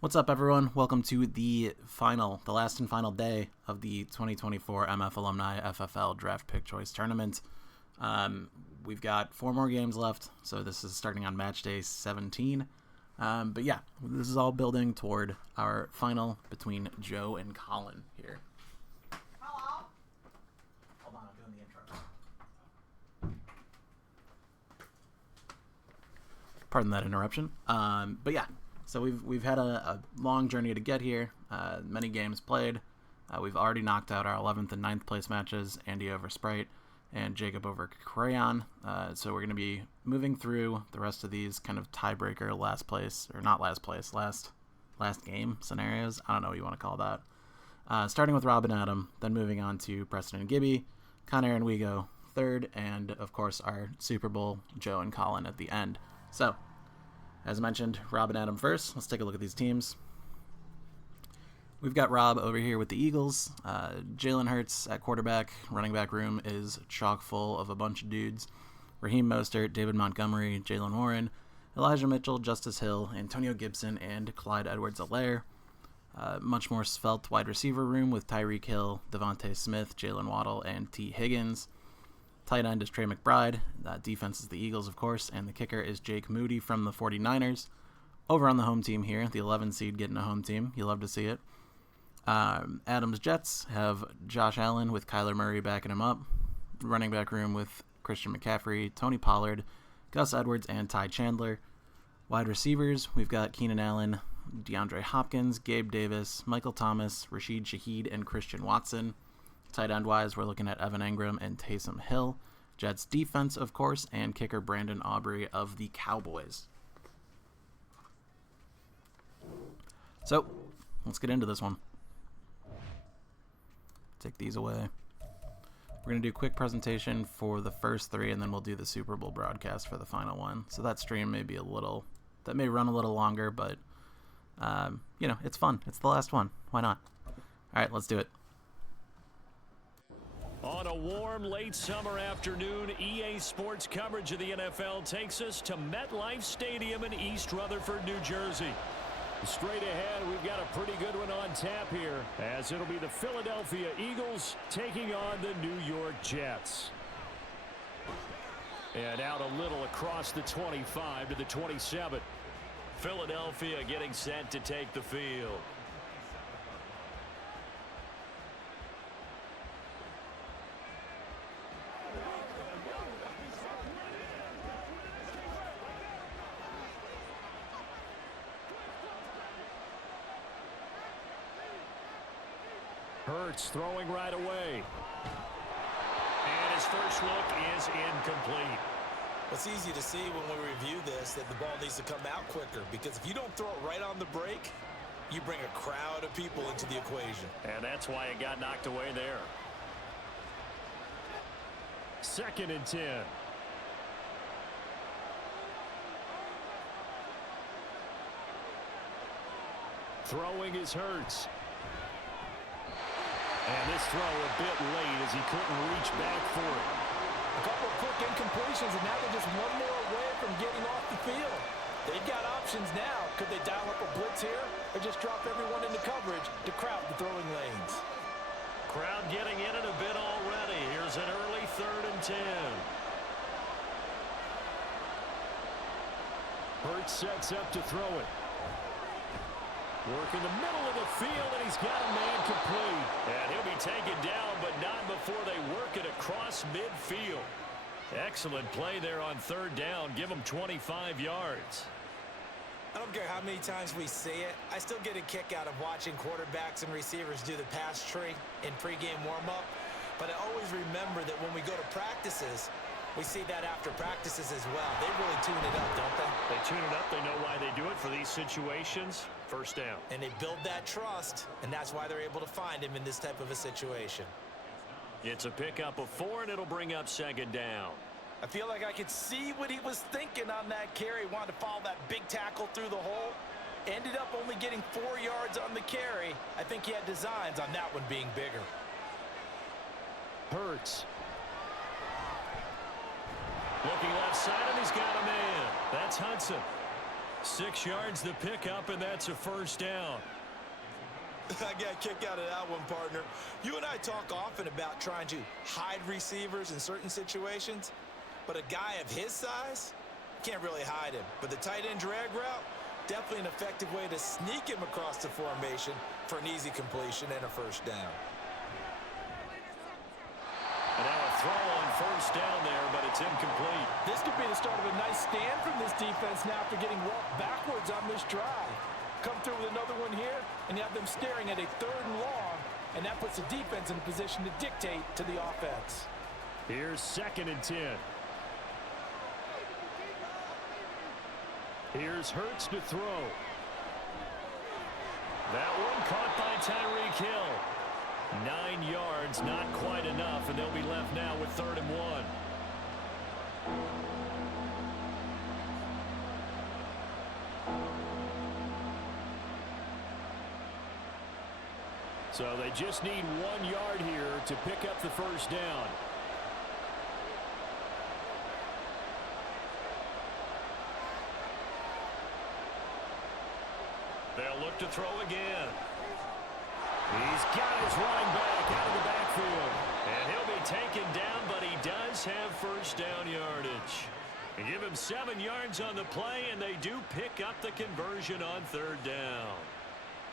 What's up, everyone? Welcome to the last and final day of the 2024 MF Alumni FFL Draft Pick Choice Tournament. We've got 4 more games left, so this is starting on match day 17. But yeah, this is all building toward our final between Joe and Colin here. Hello. Hold on, I'm doing the intro. Pardon that interruption. But yeah. So we've had a long journey to get here, many games played. We've already knocked out our 11th and 9th place matches, Andy over Sprite and Jacob over Crayon. So we're going to be moving through the rest of these kind of tiebreaker last game scenarios. I don't know what you want to call that. Starting with Rob and Adam, then moving on to Preston and Gibby, Connor and Wego third, and of course our Super Bowl Joe and Colin at the end. So, as mentioned, Rob and Adam first. Let's take a look at these teams. We've got Rob over here with the Eagles. Jalen Hurts at quarterback. Running back room is chock full of a bunch of dudes. Raheem Mostert, David Montgomery, Jalen Warren, Elijah Mitchell, Justice Hill, Antonio Gibson, and Clyde Edwards-Helaire. Much more svelte wide receiver room with Tyreek Hill, Devontae Smith, Jalen Waddle, and T. Higgins. Tight end is Trey McBride. Defense is the Eagles, of course, and the kicker is Jake Moody from the 49ers. Over on the home team here, the 11 seed getting a home team. You love to see it. Adams Jets have Josh Allen with Kyler Murray backing him up. Running back room with Christian McCaffrey, Tony Pollard, Gus Edwards, and Ty Chandler. Wide receivers, we've got Keenan Allen, DeAndre Hopkins, Gabe Davis, Michael Thomas, Rashid Shaheed, and Christian Watson. Tight end-wise, we're looking at Evan Engram and Taysom Hill. Jets defense, of course, and kicker Brandon Aubrey of the Cowboys. So, let's get into this one. Take these away. We're going to do a quick presentation for the first 3, and then we'll do the Super Bowl broadcast for the final one. So that stream may run a little longer, but, it's fun. It's the last one. Why not? All right, let's do it. On a warm, late summer afternoon, EA Sports coverage of the NFL takes us to MetLife Stadium in East Rutherford, New Jersey. Straight ahead, we've got a pretty good one on tap here, as it'll be the Philadelphia Eagles taking on the New York Jets. And out a little across the 25 to the 27. Philadelphia getting set to take the field. Hurts throwing right away. And his first look is incomplete. It's easy to see when we review this that the ball needs to come out quicker, because if you don't throw it right on the break, you bring a crowd of people into the equation. And that's why it got knocked away there. 2nd and 10. Throwing is Hurts. And this throw a bit late as he couldn't reach back for it. A couple of quick incompletions, and now they're just one more away from getting off the field. They've got options now. Could they dial up a blitz here, or just drop everyone into coverage to crowd the throwing lanes? Crowd getting in it a bit already. Here's an early 3rd and 10. Hurts sets up to throw it. Work in the middle of the field, and he's got a man complete. And he'll be taken down, but not before they work it across midfield. Excellent play there on 3rd down. Give him 25 yards. I don't care how many times we see it. I still get a kick out of watching quarterbacks and receivers do the pass tree in pregame warm-up. But I always remember that when we go to practices, we see that after practices as well. They really tune it up, don't they? They tune it up. They know why they do it for these situations. 1st down. And they build that trust, and that's why they're able to find him in this type of a situation. It's a pickup of 4, and it'll bring up 2nd down. I feel like I could see what he was thinking on that carry. Wanted to follow that big tackle through the hole. Ended up only getting 4 yards on the carry. I think he had designs on that one being bigger. Hurts. Looking left side, and he's got a man. That's Hudson. 6 yards the pickup, and that's a first down. I got a kick out of that one, partner. You and I talk often about trying to hide receivers in certain situations, but a guy of his size can't really hide him. But the tight end drag route, definitely an effective way to sneak him across the formation for an easy completion and a first down. And now a throw on first down there, but it's incomplete. This could be the start of a nice stand from this defense now after getting walked backwards on this drive. Come through with another one here, and you have them staring at a 3rd and long, and that puts the defense in a position to dictate to the offense. Here's 2nd and 10. Here's Hurts to throw. That one caught by Tyreek Hill. 9 yards, not quite enough, and they'll be left now with 3rd and 1. So they just need 1 yard here to pick up the first down. They'll look to throw again. He's got his running back out of the backfield. And he'll be taken down, but he does have first down yardage. They give him 7 yards on the play, and they do pick up the conversion on 3rd down.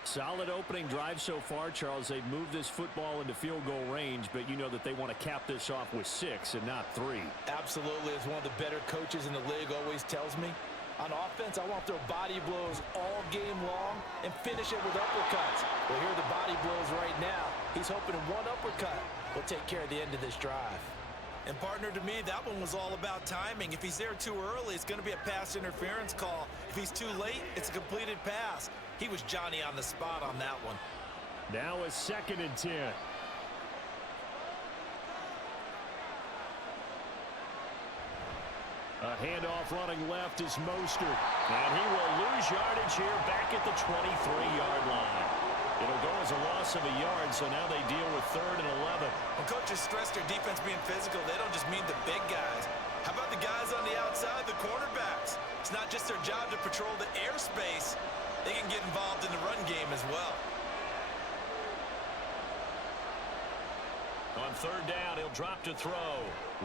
Solid opening drive so far, Charles. They've moved this football into field goal range, but you know that they want to cap this off with 6 and not 3. Absolutely. As one of the better coaches in the league always tells me, on offense, I want to throw body blows all game long and finish it with uppercuts. Well, here are the body blows right now. He's hoping one uppercut will take care of the end of this drive. And partner, to me, that one was all about timing. If he's there too early, it's going to be a pass interference call. If he's too late, it's a completed pass. He was Johnny on the spot on that one. Now a 2nd and 10. A handoff running left is Mostert. And he will lose yardage here back at the 23-yard line. It'll go as a loss of a yard, so now they deal with 3rd and 11. When coaches stress their defense being physical, they don't just mean the big guys. How about the guys on the outside, the cornerbacks? It's not just their job to patrol the airspace. They can get involved in the run game as well. On 3rd down, he'll drop to throw.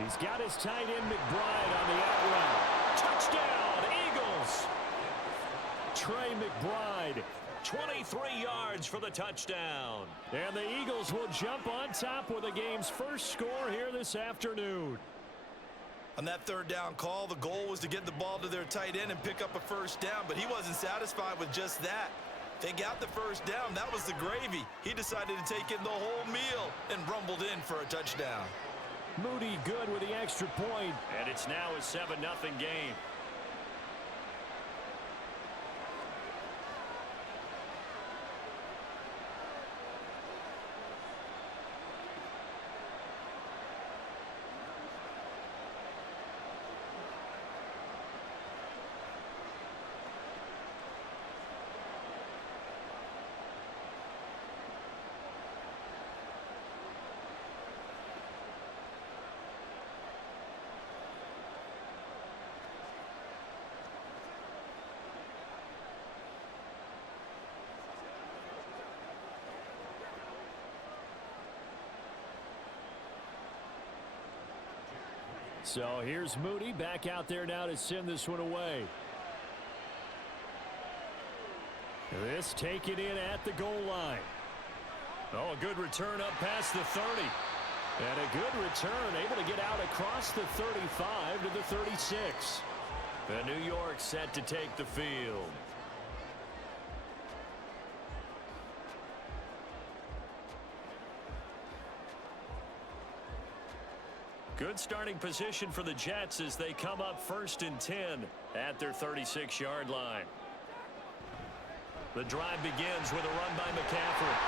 He's got his tight end McBride on the out route. Touchdown, Eagles! Trey McBride, 23 yards for the touchdown. And the Eagles will jump on top with the game's first score here this afternoon. On that 3rd down call, the goal was to get the ball to their tight end and pick up a first down, but he wasn't satisfied with just that. They got the first down. That was the gravy. He decided to take in the whole meal and rumbled in for a touchdown. Moody good with the extra point, and it's now a 7-0 game. So here's Moody back out there now to send this one away. This taken in at the goal line. Oh, a good return up past the 30. And a good return, able to get out across the 35 to the 36. And New York set to take the field. Good starting position for the Jets as they come up 1st and 10 at their 36-yard line. The drive begins with a run by McCaffrey.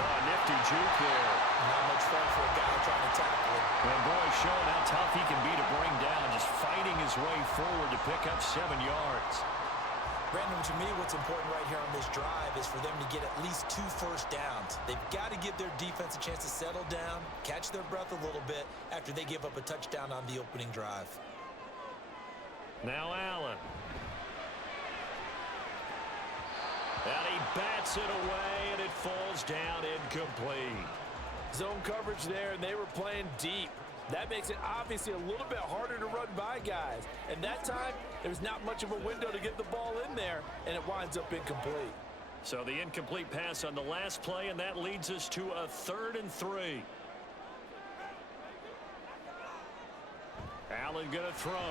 Oh, nifty juke there. Not much fun for a guy trying to tackle him. And boy, showing how tough he can be to bring down, just fighting his way forward to pick up 7 yards. Brandon, to me, what's important right here on this drive is for them to get at least 2 first downs. They've got to give their defense a chance to settle down, catch their breath a little bit after they give up a touchdown on the opening drive. Now Allen. bats it away, and it falls down incomplete. Zone coverage there, and they were playing deep. That makes it obviously a little bit harder to run by guys. And that time, there's not much of a window to get the ball in there, and it winds up incomplete. So the incomplete pass on the last play, and that leads us to a 3rd and 3. Allen going to throw.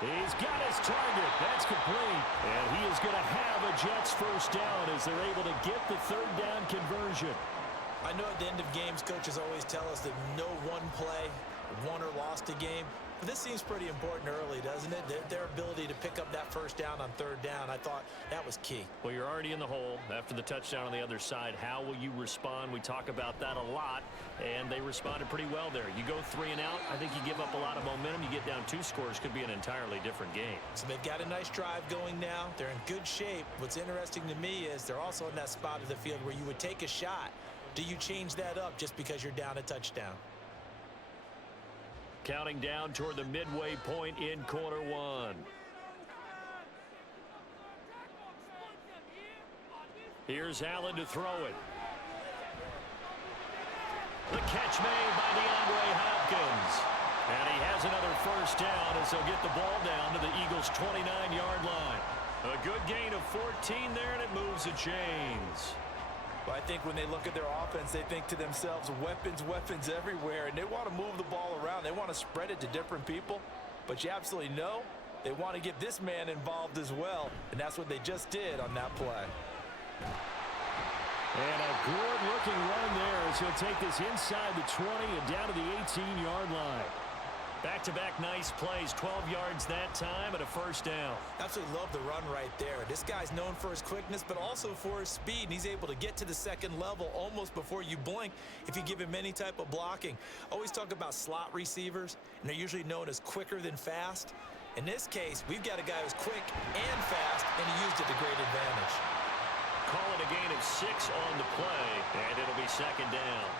He's got his target. That's complete. And he is going to have a Jets first down as they're able to get the 3rd down conversion. I know at the end of games, coaches always tell us that no one play won or lost a game. But this seems pretty important early, doesn't it? Their ability to pick up that first down on 3rd down, I thought that was key. Well, you're already in the hole after the touchdown on the other side. How will you respond? We talk about that a lot, and they responded pretty well there. You go 3 and out, I think you give up a lot of momentum. You get down 2 scores, could be an entirely different game. So they've got a nice drive going now. They're in good shape. What's interesting to me is they're also in that spot of the field where you would take a shot. Do you change that up just because you're down a touchdown? Counting down toward the midway point in quarter 1. Here's Allen to throw it. The catch made by DeAndre Hopkins. And he has another first down as they'll get the ball down to the Eagles' 29-yard line. A good gain of 14 there, and it moves the chains. Well, I think when they look at their offense, they think to themselves, weapons, weapons everywhere, and they want to move the ball around. They want to spread it to different people, but you absolutely know they want to get this man involved as well, and that's what they just did on that play. And a good-looking run there as he'll take this inside the 20 and down to the 18-yard line. Back-to-back nice plays, 12 yards that time and a first down. Absolutely love the run right there. This guy's known for his quickness, but also for his speed. And he's able to get to the second level almost before you blink if you give him any type of blocking. Always talk about slot receivers, and they're usually known as quicker than fast. In this case, we've got a guy who's quick and fast, and he used it to great advantage. Call it a gain of 6 on the play, and it'll be second down.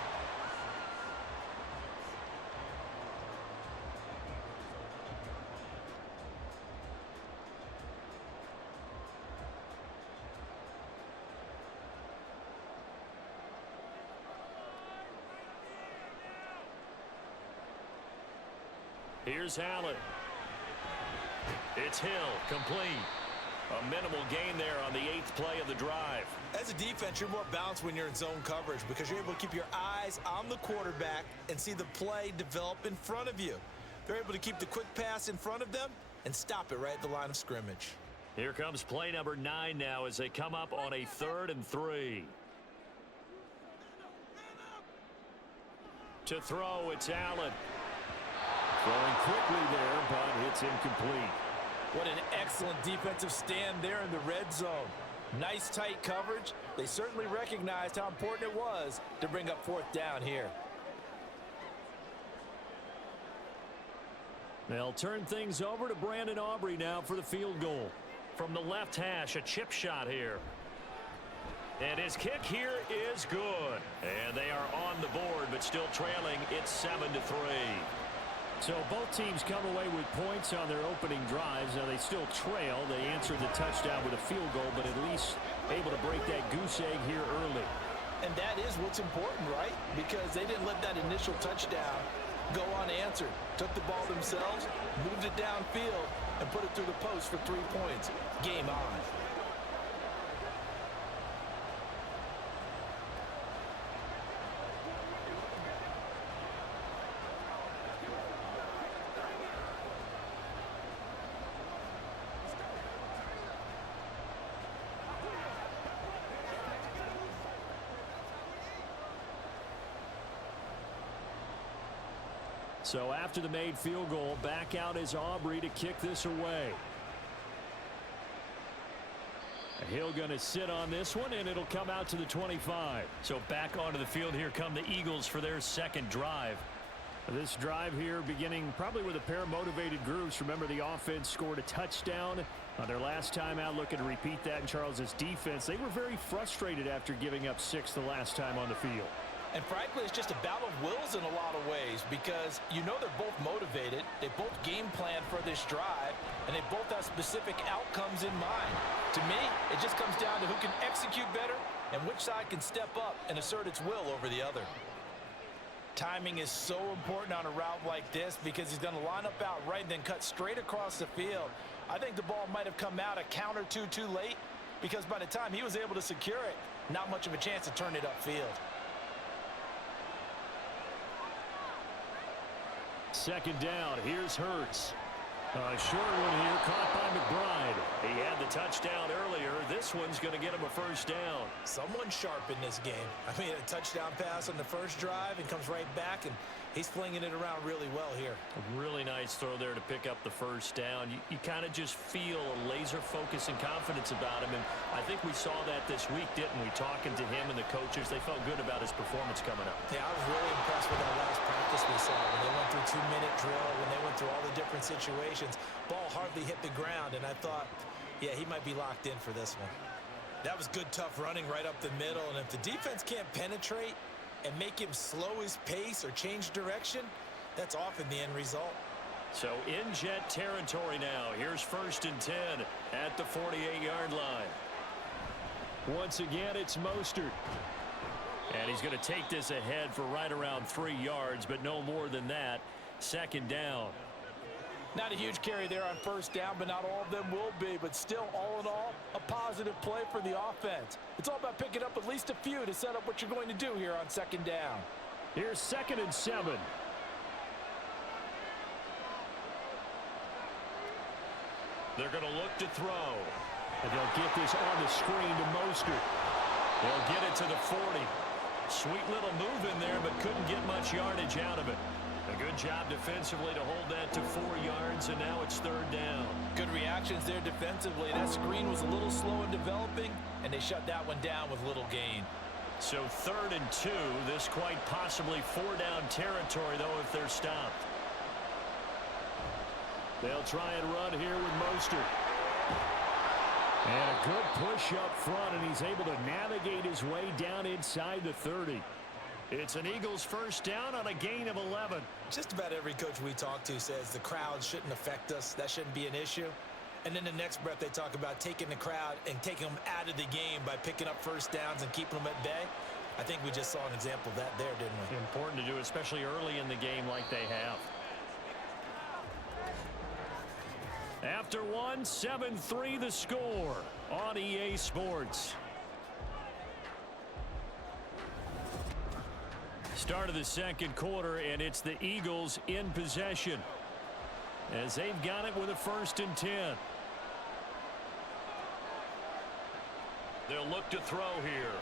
Here's Allen. It's Hill, complete. A minimal gain there on the 8th play of the drive. As a defense, you're more balanced when you're in zone coverage because you're able to keep your eyes on the quarterback and see the play develop in front of you. They're able to keep the quick pass in front of them and stop it right at the line of scrimmage. Here comes play number 9 now as they come up on a 3rd and 3. To throw, it's Allen. Throwing quickly there, but it's incomplete. What an excellent defensive stand there in the red zone. Nice tight coverage. They certainly recognized how important it was to bring up 4th down here. They'll turn things over to Brandon Aubrey now for the field goal. From the left hash, a chip shot here. And his kick here is good. And they are on the board, but still trailing. It's 7-3. So both teams come away with points on their opening drives. Now they still trail. They answered the touchdown with a field goal, but at least able to break that goose egg here early. And that is what's important, right? Because they didn't let that initial touchdown go unanswered. Took the ball themselves, moved it downfield, and put it through the post for 3 points. Game on. So after the made field goal, back out is Aubrey to kick this away. Hill going to sit on this one, and it'll come out to the 25. So back onto the field here come the Eagles for their second drive. This drive here beginning probably with a pair of motivated groups. Remember, the offense scored a touchdown on their last time out, looking to repeat that in Charles's defense. They were very frustrated after giving up 6 the last time on the field. And frankly, it's just a battle of wills in a lot of ways because you know they're both motivated. They both game plan for this drive. and they both have specific outcomes in mind. To me, it just comes down to who can execute better and which side can step up and assert its will over the other. Timing is so important on a route like this because he's going to line up out right and then cut straight across the field. I think the ball might have come out a count or two too late because by the time he was able to secure it, not much of a chance to turn it upfield. Second down, here's Hurts. A short one here, caught by McBride. He had the touchdown earlier. This one's going to get him a first down. Someone sharp in this game. I mean, a touchdown pass on the first drive and comes right back, and he's flinging it around really well here. A really nice throw there to pick up the first down. You kind of just feel a laser focus and confidence about him, and I think we saw that this week, didn't we? Talking to him and the coaches, they felt good about his performance coming up. Yeah, I was really impressed with that last practice we saw when they went through 2-minute drill, when they went through all the different situations. Ball hardly hit the ground, and I thought, yeah, he might be locked in for this one. That was good, tough running right up the middle, and if the defense can't penetrate and make him slow his pace or change direction, that's often the end result. So in Jet territory now. Here's 1st and 10 at the 48-yard line. Once again, it's Mostert. And he's going to take this ahead for right around 3 yards, but no more than that. Second down. Not a huge carry there on first down, but not all of them will be. But still, all in all, a positive play for the offense. It's all about picking up at least a few to set up what you're going to do here on second down. Here's 2nd and 7. They're going to look to throw. And they'll get this on the screen to Mostert. They'll get it to the 40. Sweet little move in there, but couldn't get much yardage out of it. A good job defensively to hold that to 4 yards, and now it's 3rd down. Good reactions there defensively. That screen was a little slow in developing, and they shut that one down with little gain. So 3rd and 2. This quite possibly 4-down territory, though, if they're stopped. They'll try and run here with Mostert. And a good push up front, and he's able to navigate his way down inside the 30. It's an Eagles first down on a gain of 11. Just about every coach we talk to says the crowd shouldn't affect us. That shouldn't be an issue. And then the next breath they talk about taking the crowd and taking them out of the game by picking up first downs and keeping them at bay. I think we just saw an example of that there, didn't we? Important to do, especially early in the game like they have. After one, 7-3 the score on EA Sports. Start of the second quarter, and it's the Eagles in possession as they've got it with a 1st and 10. They'll look to throw here.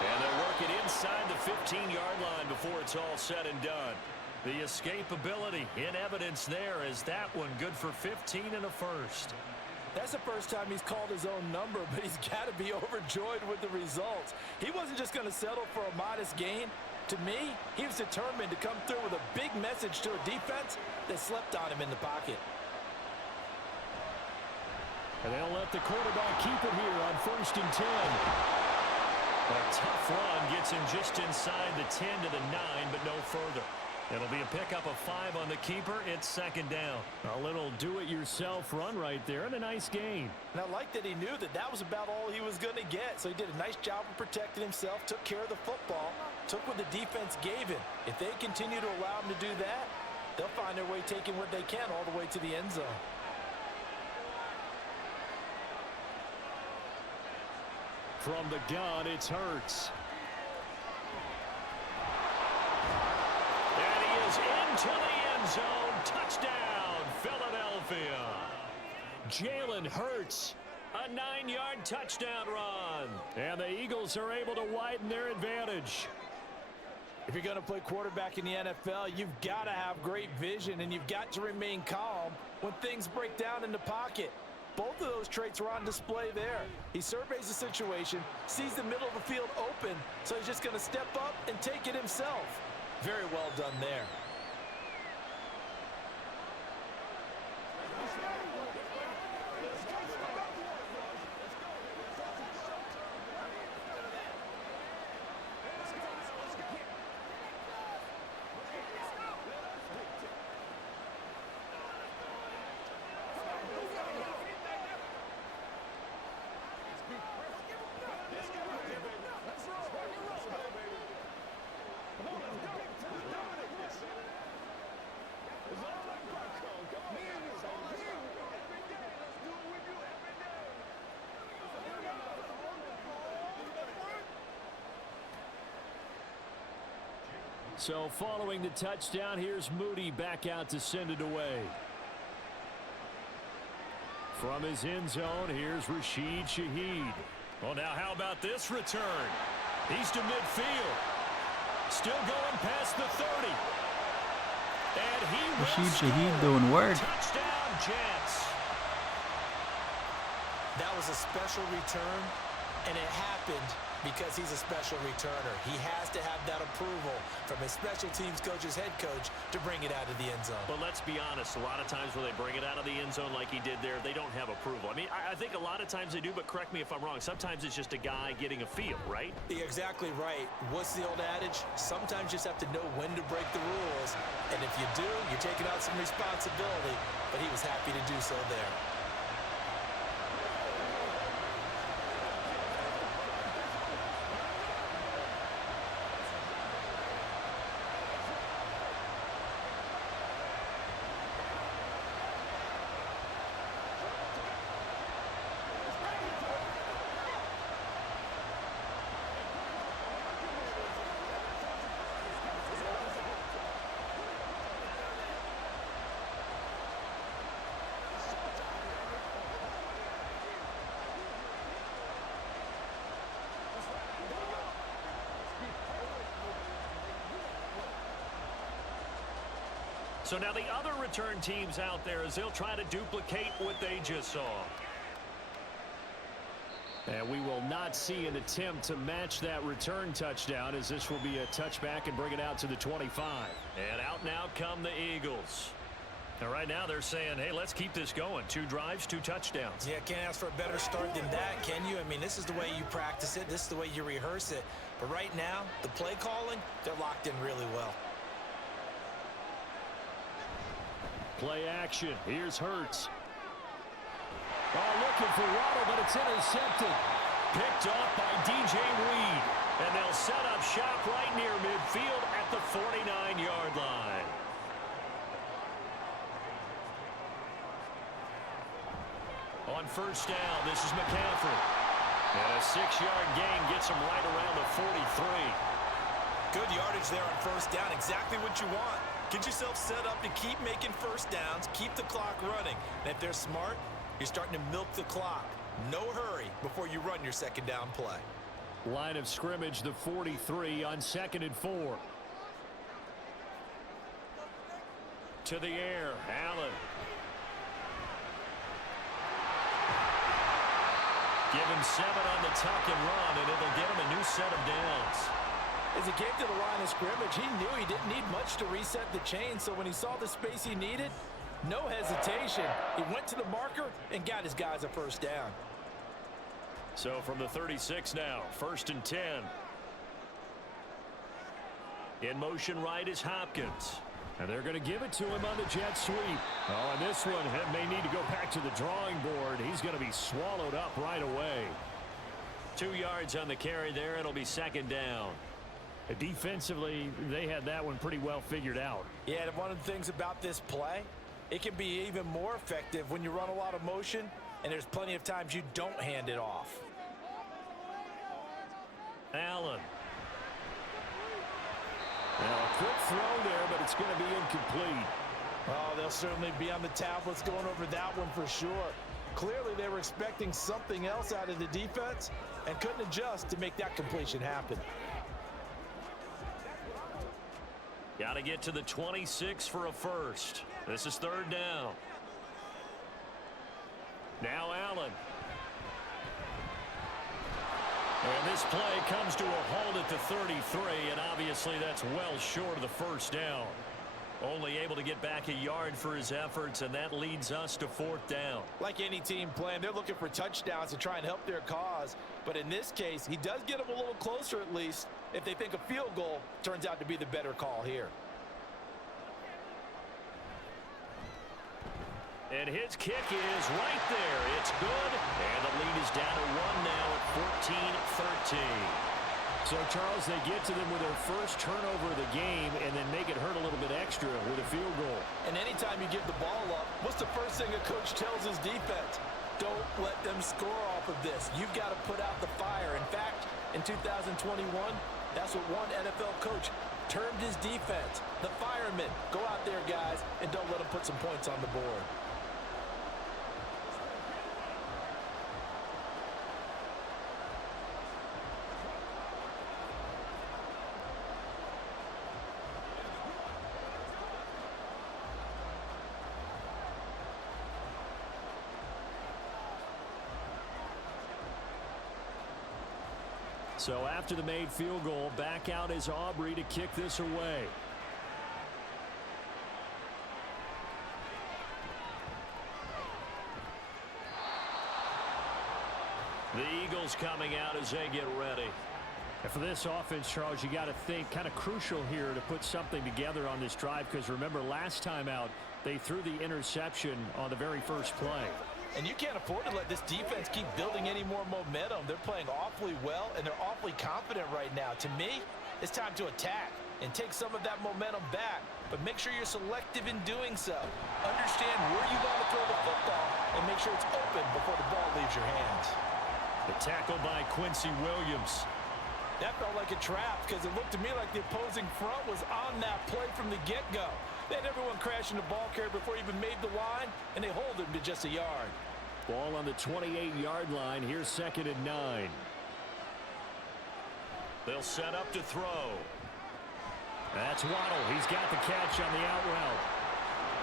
And they'll work it inside the 15-yard line before it's all said and done. The escapability in evidence there as that one good for 15 and a 1st. That's the first time he's called his own number, but he's got to be overjoyed with the results. He wasn't just going to settle for a modest gain. To me, he was determined to come through with a big message to a defense that slept on him in the pocket. And they'll let the quarterback keep it here on 1st and 10. A tough run gets him just inside the 10 to the 9, but no further. It'll be a pickup of 5 on the keeper. It's 2nd down. A little do-it-yourself run right there and a nice gain. And I like that he knew that that was about all he was going to get. So he did a nice job of protecting himself, took care of the football, took what the defense gave him. If they continue to allow him to do that, they'll find their way taking what they can all the way to the end zone. From the gun, it's Hurts. Into the end zone. Touchdown, Philadelphia. Jalen Hurts, a 9-yard touchdown run. And the Eagles are able to widen their advantage. If you're going to play quarterback in the NFL, you've got to have great vision, and you've got to remain calm when things break down in the pocket. Both of those traits were on display there. He surveys the situation, sees the middle of the field open, so he's just going to step up and take it himself. Very well done there. So following the touchdown, here's Moody back out to send it away. From his end zone, here's Rashid Shaheed. Well, now how about this return? He's to midfield. Still going past the 30. And he Rashid Shaheed doing work. Touchdown, Jets. That was a special return, and it happened because he's a special returner. He has to have that approval from his special teams coach's head coach to bring it out of the end zone. But let's be honest, a lot of times when they bring it out of the end zone like he did there, they don't have approval. I mean, I think a lot of times they do, but correct me if I'm wrong. Sometimes it's just a guy getting a feel, right? You're exactly right. What's the old adage? Sometimes you just have to know when to break the rules. And if you do, you're taking out some responsibility. But he was happy to do so there. So now the other return teams out there as they'll try to duplicate what they just saw. And we will not see an attempt to match that return touchdown as this will be a touchback and bring it out to the 25. And out now come the Eagles. And right now they're saying, hey, let's keep this going. 2 drives, 2 touchdowns. Yeah, can't ask for a better start than that, can you? I mean, this is the way you practice it. This is the way you rehearse it. But right now, the play calling, they're locked in really well. Play action. Here's Hurts. Oh, looking for Waddle, but it's intercepted. Picked off by DJ Reed. And they'll set up shop right near midfield at the 49-yard line. On first down, this is McCaffrey. And a 6-yard gain gets him right around the 43. Good yardage there on first down. Exactly what you want. Get yourself set up to keep making first downs, keep the clock running. And if they're smart, you're starting to milk the clock. No hurry before you run your second down play. Line of scrimmage, the 43 on 2nd and 4. To the air, Allen. Give him 7 on the tuck and run, and it'll get him a new set of downs. As he came to the line of scrimmage, he knew he didn't need much to reset the chain, so when he saw the space he needed, no hesitation. He went to the marker and got his guys a first down. So from the 36 now, 1st and 10. In motion right is Hopkins. And they're going to give it to him on the jet sweep. Oh, and this one may need to go back to the drawing board. He's going to be swallowed up right away. 2 yards on the carry there. It'll be 2nd down. Defensively, they had that one pretty well figured out. Yeah, and one of the things about this play, it can be even more effective when you run a lot of motion, and there's plenty of times you don't hand it off. Allen. Now, a quick throw there, but it's going to be incomplete. Oh, they'll certainly be on the tablets going over that one for sure. Clearly, they were expecting something else out of the defense and couldn't adjust to make that completion happen. Got to get to the 26 for a first. This is 3rd down. Now Allen. And this play comes to a halt at the 33, and obviously that's well short of the first down. Only able to get back a yard for his efforts, and that leads us to 4th down. Like any team playing, they're looking for touchdowns to try and help their cause. But in this case, he does get them a little closer at least if they think a field goal turns out to be the better call here. And his kick is right there. It's good. And the lead is down to 1 now at 14-13. So, Charles, they get to them with their first turnover of the game and then make it hurt a little bit extra with a field goal. And anytime you give the ball up, what's the first thing a coach tells his defense? Don't let them score off of this. You've got to put out the fire. In fact, in 2021, that's what one NFL coach termed his defense, the firemen. Go out there, guys, and don't let them put some points on the board. So after the made field goal, back out is Aubrey to kick this away. The Eagles coming out as they get ready. And for this offense, Charles, you got to think kind of crucial here to put something together on this drive, because remember last time out they threw the interception on the very first play. And you can't afford to let this defense keep building any more momentum. They're playing awfully well, and they're awfully confident right now. To me, it's time to attack and take some of that momentum back. But make sure you're selective in doing so. Understand where you want to throw the football and make sure it's open before the ball leaves your hands. The tackle by Quincy Williams. That felt like a trap because it looked to me like the opposing front was on that play from the get-go. They had everyone crashing the ball carrier before he even made the line, and they hold him to just a yard. Ball on the 28-yard line. Here's 2nd and 9. They'll set up to throw. That's Waddle. He's got the catch on the out route.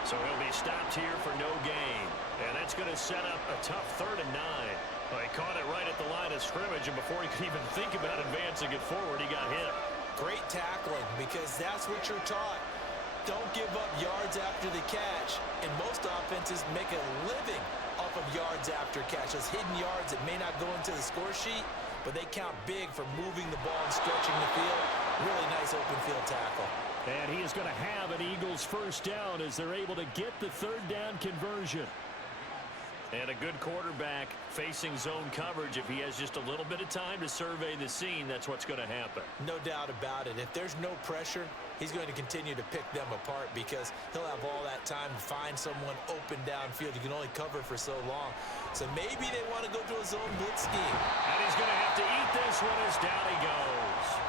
So he'll be stopped here for no gain. And that's going to set up a tough 3rd and 9. Well, he caught it right at the line of scrimmage, and before he could even think about advancing it forward, he got hit. Great tackling, because that's what you're taught. Don't give up yards after the catch. And most offenses make a living off of yards after catch. Those hidden yards that may not go into the score sheet, but they count big for moving the ball and stretching the field. Really nice open field tackle. And he is going to have an Eagles first down as they're able to get the 3rd down conversion. And a good quarterback facing zone coverage. If he has just a little bit of time to survey the scene, that's what's going to happen. No doubt about it. If there's no pressure, he's going to continue to pick them apart because he'll have all that time to find someone open downfield. You can only cover for so long. So maybe they want to go to a zone blitz scheme. And he's going to have to eat this one as down he goes.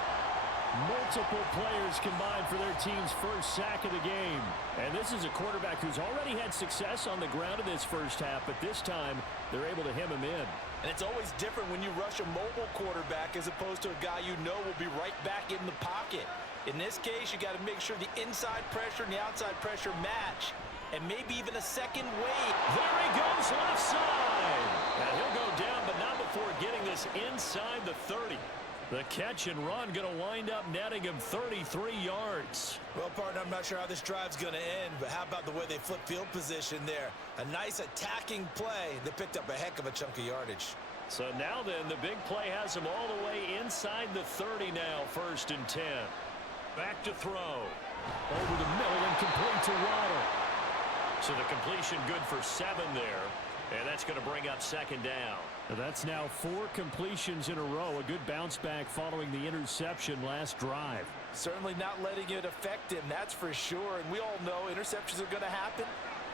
Multiple players combined for their team's first sack of the game. And this is a quarterback who's already had success on the ground in this first half, but this time they're able to hem him in. And it's always different when you rush a mobile quarterback as opposed to a guy you know will be right back in the pocket. In this case, you got to make sure the inside pressure and the outside pressure match. And maybe even a second wave. There he goes, left side. And he'll go down, but not before getting this inside the 30. The catch and run going to wind up netting him 33 yards. Well, partner, I'm not sure how this drive's going to end, but how about the way they flip field position there? A nice attacking play. They picked up a heck of a chunk of yardage. So now then, the big play has him all the way inside the 30 now, 1st and 10. Back to throw. Over the middle and complete to Waddle. So the completion good for 7 there. And that's going to bring up 2nd down. That's now 4 completions in a row. A good bounce back following the interception last drive. Certainly not letting it affect him, that's for sure. And we all know interceptions are going to happen.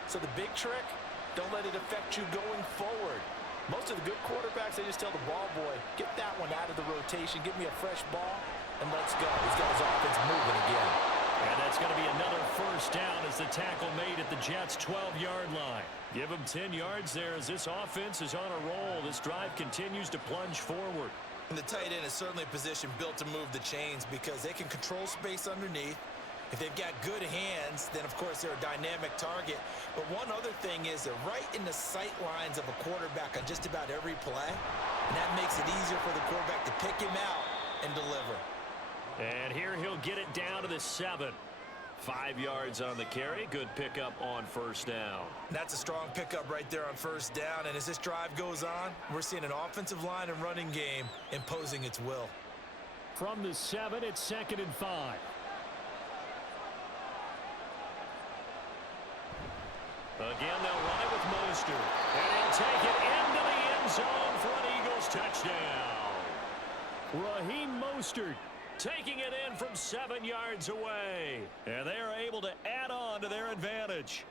So the big trick, don't let it affect you going forward. Most of the good quarterbacks, they just tell the ball boy, get that one out of the rotation, give me a fresh ball, and let's go. He's got his offense moving again. And that's going to be another first down as the tackle made at the Jets' 12-yard line. Give them 10 yards there as this offense is on a roll. This drive continues to plunge forward. And the tight end is certainly a position built to move the chains because they can control space underneath. If they've got good hands, then of course they're a dynamic target. But one other thing is they're right in the sight lines of a quarterback on just about every play. And that makes it easier for the quarterback to pick him out and deliver. And here he'll get it down to the 7. 5 yards on the carry. Good pickup on first down. That's a strong pickup right there on first down. And as this drive goes on, we're seeing an offensive line and running game imposing its will. From the 7, it's 2nd and 5. Again, they'll run it with Mostert. And he'll take it into the end zone for an Eagles touchdown. Raheem Mostert taking it in from 7 yards away. And they are able to add on to their advantage.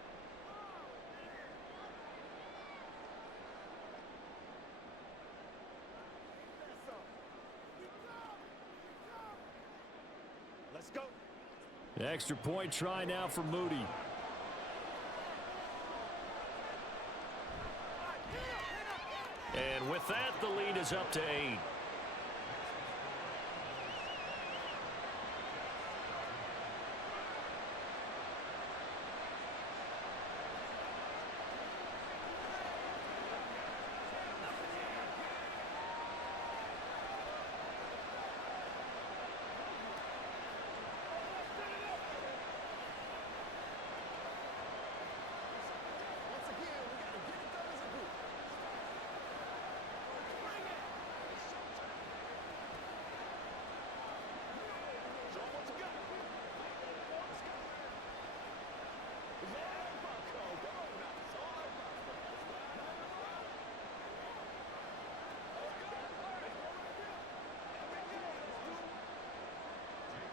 Let's go. Extra point try now for Moody. And with that, the lead is up to 8.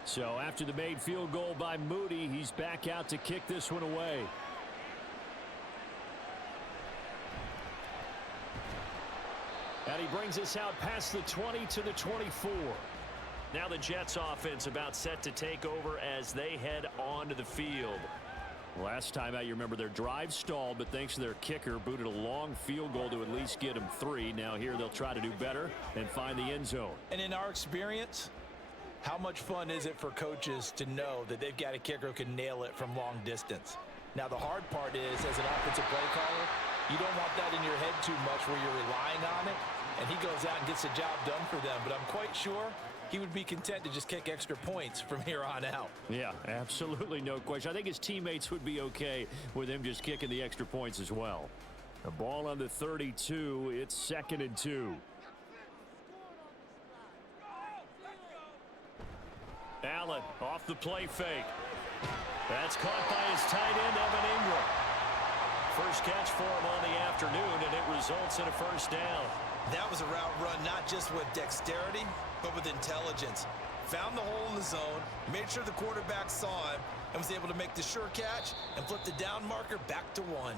So after the made field goal by Moody, he's back out to kick this one away. And he brings us out past the 20 to the 24. Now the Jets offense about set to take over as they head onto the field. Last time out, you remember their drive stalled, but thanks to their kicker, booted a long field goal to at least get them 3. Now here they'll try to do better and find the end zone. And in our experience, how much fun is it for coaches to know that they've got a kicker who can nail it from long distance? Now, the hard part is, as an offensive play caller, you don't want that in your head too much where you're relying on it, and he goes out and gets the job done for them. But I'm quite sure he would be content to just kick extra points from here on out. Yeah, absolutely no question. I think his teammates would be okay with him just kicking the extra points as well. The ball on the 32, it's 2nd and 2. Allen off the play fake. That's caught by his tight end, Evan Ingram. First catch for him on the afternoon, and it results in a first down. That was a route run not just with dexterity, but with intelligence. Found the hole in the zone, made sure the quarterback saw him, and was able to make the sure catch and flip the down marker back to 1.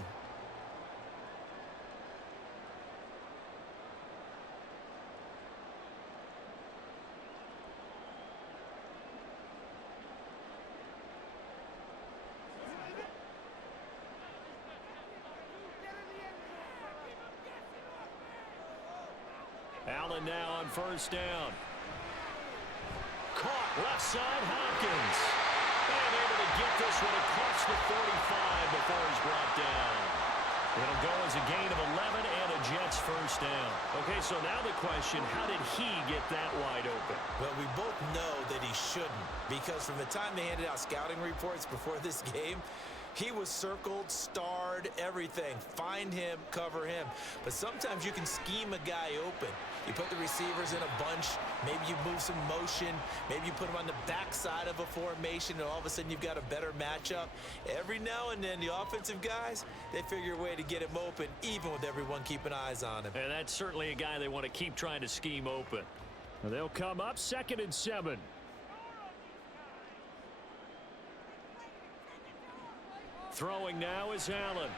Allen now on first down. Caught left side, Hopkins. And able to get this one across the 45 before he's brought down. It'll go as a gain of 11 and a Jets first down. Okay, so now the question, how did he get that wide open? Well, we both know that he shouldn't, because from the time they handed out scouting reports before this game, he was circled, starred, everything. Find him, cover him. But sometimes you can scheme a guy open. You put the receivers in a bunch. Maybe you move some motion. Maybe you put them on the backside of a formation, and all of a sudden you've got a better matchup. Every now and then, the offensive guys, they figure a way to get him open, even with everyone keeping eyes on him. And that's certainly a guy they want to keep trying to scheme open. They'll come up 2nd and 7. Throwing now is Allen.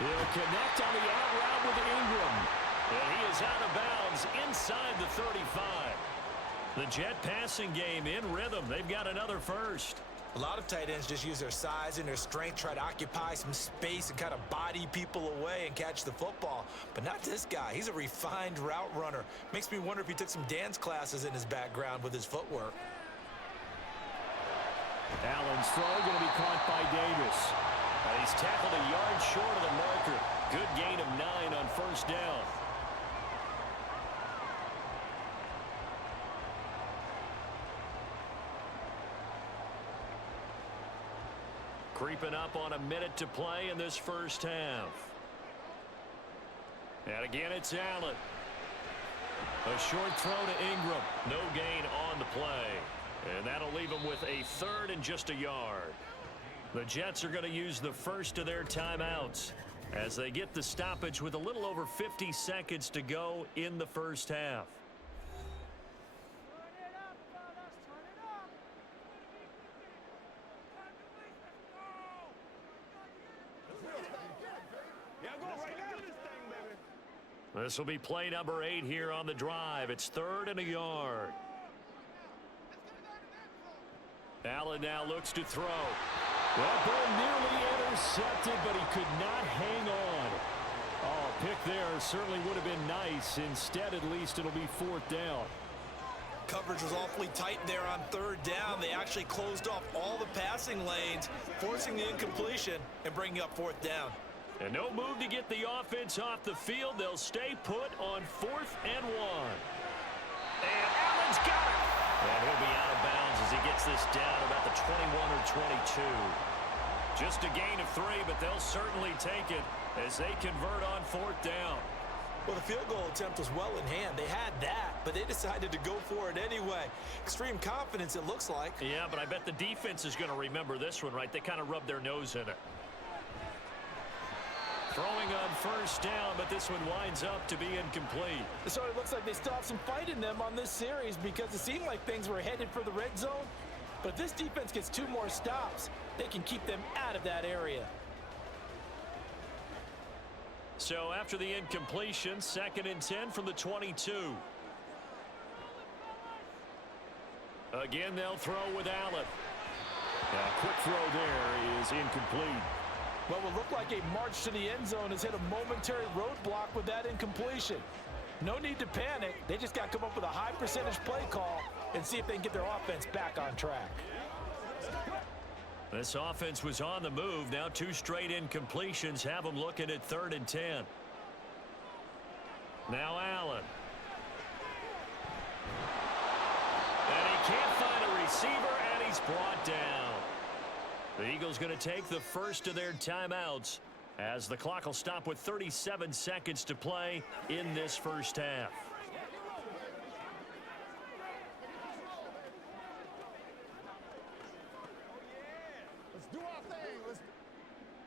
He'll connect on the out route with Ingram. And he is out of bounds inside the 35. The Jet passing game in rhythm. They've got another first. A lot of tight ends just use their size and their strength, try to occupy some space and kind of body people away and catch the football. But not this guy. He's a refined route runner. Makes me wonder if he took some dance classes in his background with his footwork. Allen's throw going to be caught by Davis. And he's tackled a yard short of the marker. Good gain of 9 on first down. Creeping up on a minute to play in this first half. And again, it's Allen. A short throw to Ingram. No gain on the play. And that'll leave them with a 3rd and just a yard. The Jets are going to use the first of their timeouts as they get the stoppage with a little over 50 seconds to go in the first half. This will be play number 8 here on the drive. It's 3rd and a yard. Allen now looks to throw. That ball nearly intercepted, but he could not hang on. Oh, pick there certainly would have been nice. Instead, at least it'll be 4th down. Coverage was awfully tight there on 3rd down. They actually closed off all the passing lanes, forcing the incompletion and bringing up 4th down. And no move to get the offense off the field. They'll stay put on 4th and 1. And Allen's got it. And he'll be out of bounds as he gets this down about the 21 or 22. Just a gain of 3, but they'll certainly take it as they convert on 4th down. Well, the field goal attempt was well in hand. They had that, but they decided to go for it anyway. Extreme confidence, it looks like. Yeah, but I bet the defense is going to remember this one, right? They kind of rubbed their nose in it. Throwing on 1st down, but this one winds up to be incomplete. So it looks like they still have some fight in them on this series because it seemed like things were headed for the red zone. But if this defense gets 2 more stops, they can keep them out of that area. So after the incompletion, 2nd and 10 from the 22. Again, they'll throw with Allen. A quick throw there is incomplete. What will look like a march to the end zone has hit a momentary roadblock with that incompletion. No need to panic. They just got to come up with a high percentage play call and see if they can get their offense back on track. This offense was on the move. Now 2 straight incompletions have them looking at 3rd and 10. Now Allen. And he can't find a receiver, and he's brought down. The Eagles going to take the first of their timeouts as the clock will stop with 37 seconds to play in this first half.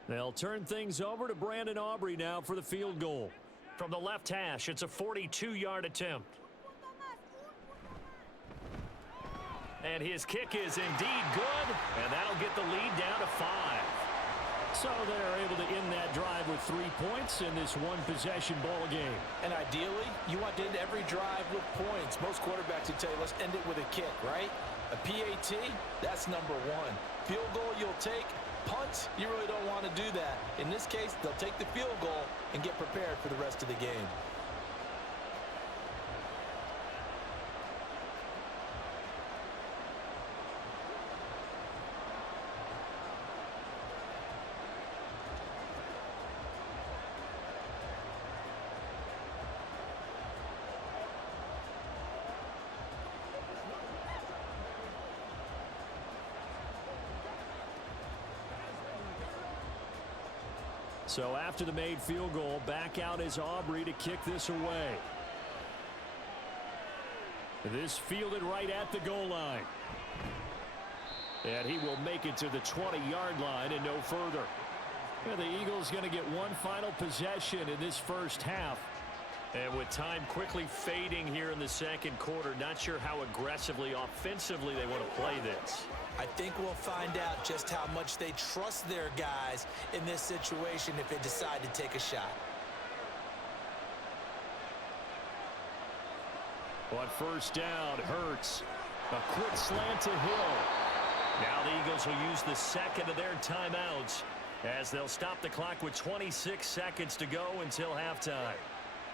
They'll turn things over to Brandon Aubrey now for the field goal. From the left hash, it's a 42-yard attempt. And his kick is indeed good, and that'll get the lead down to 5. So they're able to end that drive with 3 points in this one-possession ball game. And ideally, you want to end every drive with points. Most quarterbacks would tell you, let's end it with a kick, right? A PAT, that's number 1. Field goal you'll take. Punts, you really don't want to do that. In this case, they'll take the field goal and get prepared for the rest of the game. So after the made field goal, back out is Aubrey to kick this away. This fielded right at the goal line. And he will make it to the 20-yard line and no further. And the Eagles going to get one final possession in this first half. And with time quickly fading here in the second quarter, not sure how aggressively, offensively they want to play this. I think we'll find out just how much they trust their guys in this situation if they decide to take a shot. On 1st down, Hurts. A quick slant to Hill. Now the Eagles will use the second of their timeouts as they'll stop the clock with 26 seconds to go until halftime.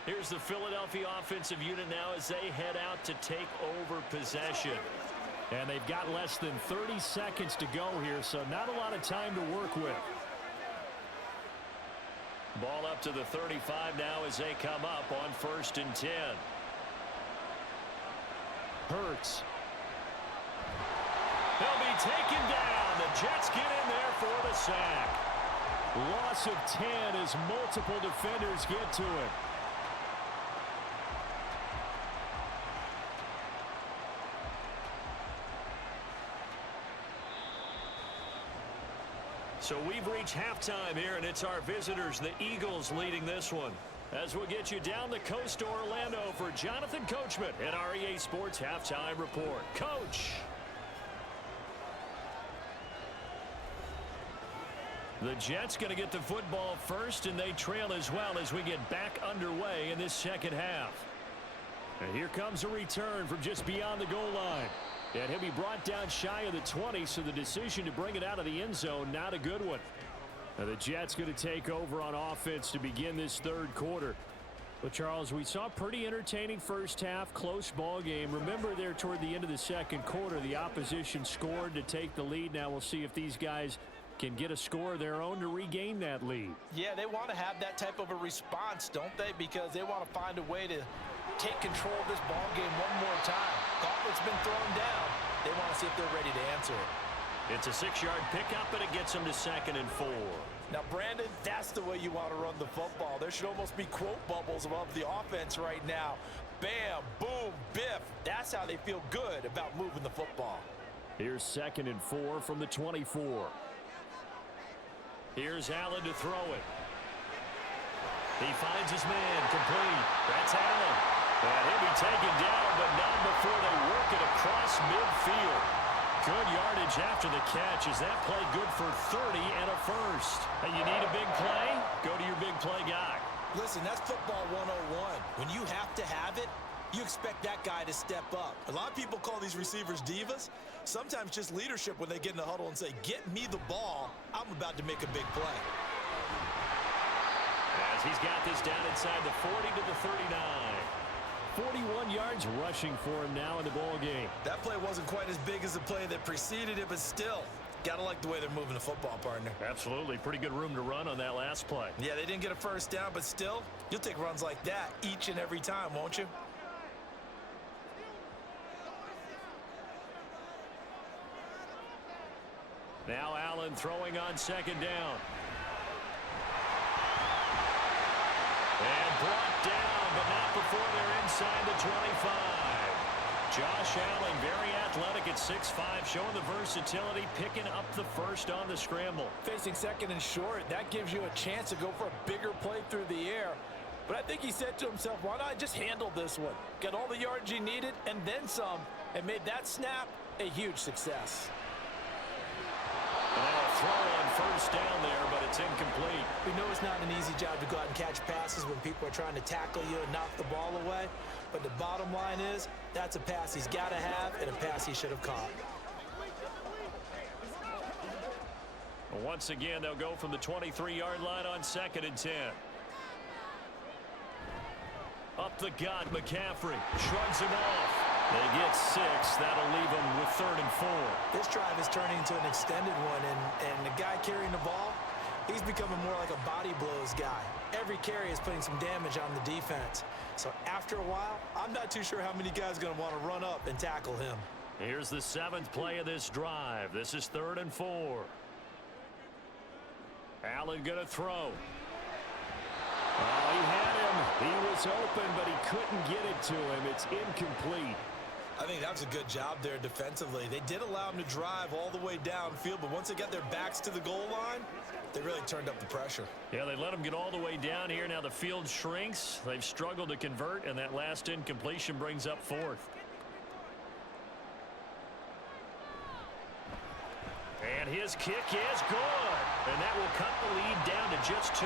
Here's the Philadelphia offensive unit now as they head out to take over possession. And they've got less than 30 seconds to go here, so not a lot of time to work with. Ball up to the 35 now as they come up on 1st and 10. Hurts. They'll be taken down. The Jets get in there for the sack. Loss of 10 as multiple defenders get to it. So we've reached halftime here, and it's our visitors, the Eagles, leading this one. As we'll get you down the coast to Orlando for Jonathan Coachman at our EA Sports Halftime Report. Coach. The Jets going to get the football first, and they trail as well as we get back underway in this second half. And here comes a return from just beyond the goal line. And he'll be brought down shy of the 20, so the decision to bring it out of the end zone, not a good one. Now the Jets going to take over on offense to begin this third quarter. But, Charles, we saw a pretty entertaining first half, close ball game. Remember there toward the end of the second quarter, the opposition scored to take the lead. Now we'll see if these guys can get a score of their own to regain that lead. Yeah, they want to have that type of a response, don't they? Because they want to find a way to take control of this ball game one more time. Gauntlet's been thrown down. They want to see if they're ready to answer it. It's a 6-yard pickup, and it gets them to 2nd and 4. Now, Brandon, that's the way you want to run the football. There should almost be quote bubbles above the offense right now. Bam, boom, biff. That's how they feel good about moving the football. Here's 2nd and 4 from the 24. Here's Allen to throw it. He finds his man, complete. That's Allen. And he'll be taken down, but not before they work it across midfield. Good yardage after the catch. Is that play good for 30 and a first? And you need a big play? Go to your big play guy. Listen, that's football 101. When you have to have it, you expect that guy to step up. A lot of people call these receivers divas. Sometimes just leadership when they get in the huddle and say, get me the ball. I'm about to make a big play. As he's got this down inside the 40 to the 39. 41 yards rushing for him now in the ball game. That play wasn't quite as big as the play that preceded it, but still, gotta like the way they're moving the football, partner. Absolutely. Pretty good room to run on that last play. Yeah, they didn't get a first down, but still, you'll take runs like that each and every time, won't you? Now Allen throwing on 2nd down. And brought down, but not before they're inside the 25. Josh Allen, very athletic at 6'5", showing the versatility, picking up the first on the scramble. Facing 2nd and short, that gives you a chance to go for a bigger play through the air. But I think he said to himself, why not just handle this one? Got all the yards he needed and then some, and made that snap a huge success. And now a throw on first down there, but it's incomplete. We know it's not an easy job to go out and catch passes when people are trying to tackle you and knock the ball away. But the bottom line is, that's a pass he's got to have and a pass he should have caught. Once again, they'll go from the 23-yard line on 2nd and 10. Up the gut, McCaffrey shrugs him off. They get 6. That'll leave them with 3rd and 4. This drive is turning into an extended one, and the guy carrying the ball, he's becoming more like a body blows guy. Every carry is putting some damage on the defense. So after a while, I'm not too sure how many guys are going to want to run up and tackle him. Here's the 7th play of this drive. This is 3rd and 4. Allen going to throw. Oh, he had him. He was open, but he couldn't get it to him. It's incomplete. I think that was a good job there defensively. They did allow him to drive all the way downfield, but once they got their backs to the goal line, they really turned up the pressure. Yeah, they let him get all the way down here. Now the field shrinks. They've struggled to convert, and that last incompletion brings up 4th. And his kick is good. And that will cut the lead down to just 2.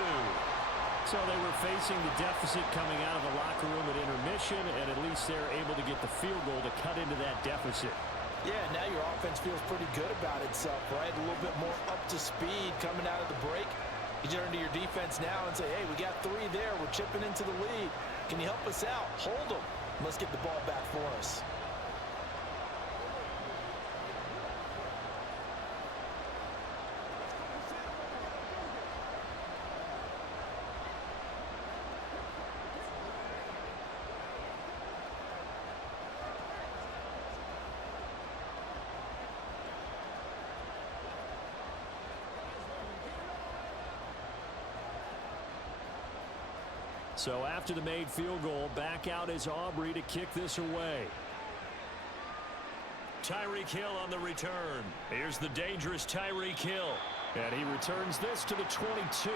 So they were facing the deficit coming out of the locker room at intermission, and at least they're able to get the field goal to cut into that deficit. Yeah, now your offense feels pretty good about itself, right? A little bit more up to speed coming out of the break. You turn to your defense now and say, hey, we got 3 there. We're chipping into the lead. Can you help us out? Hold them. Let's get the ball back for us. So after the made field goal, back out is Aubrey to kick this away. Tyreek Hill on the return. Here's the dangerous Tyreek Hill. And he returns this to the 22.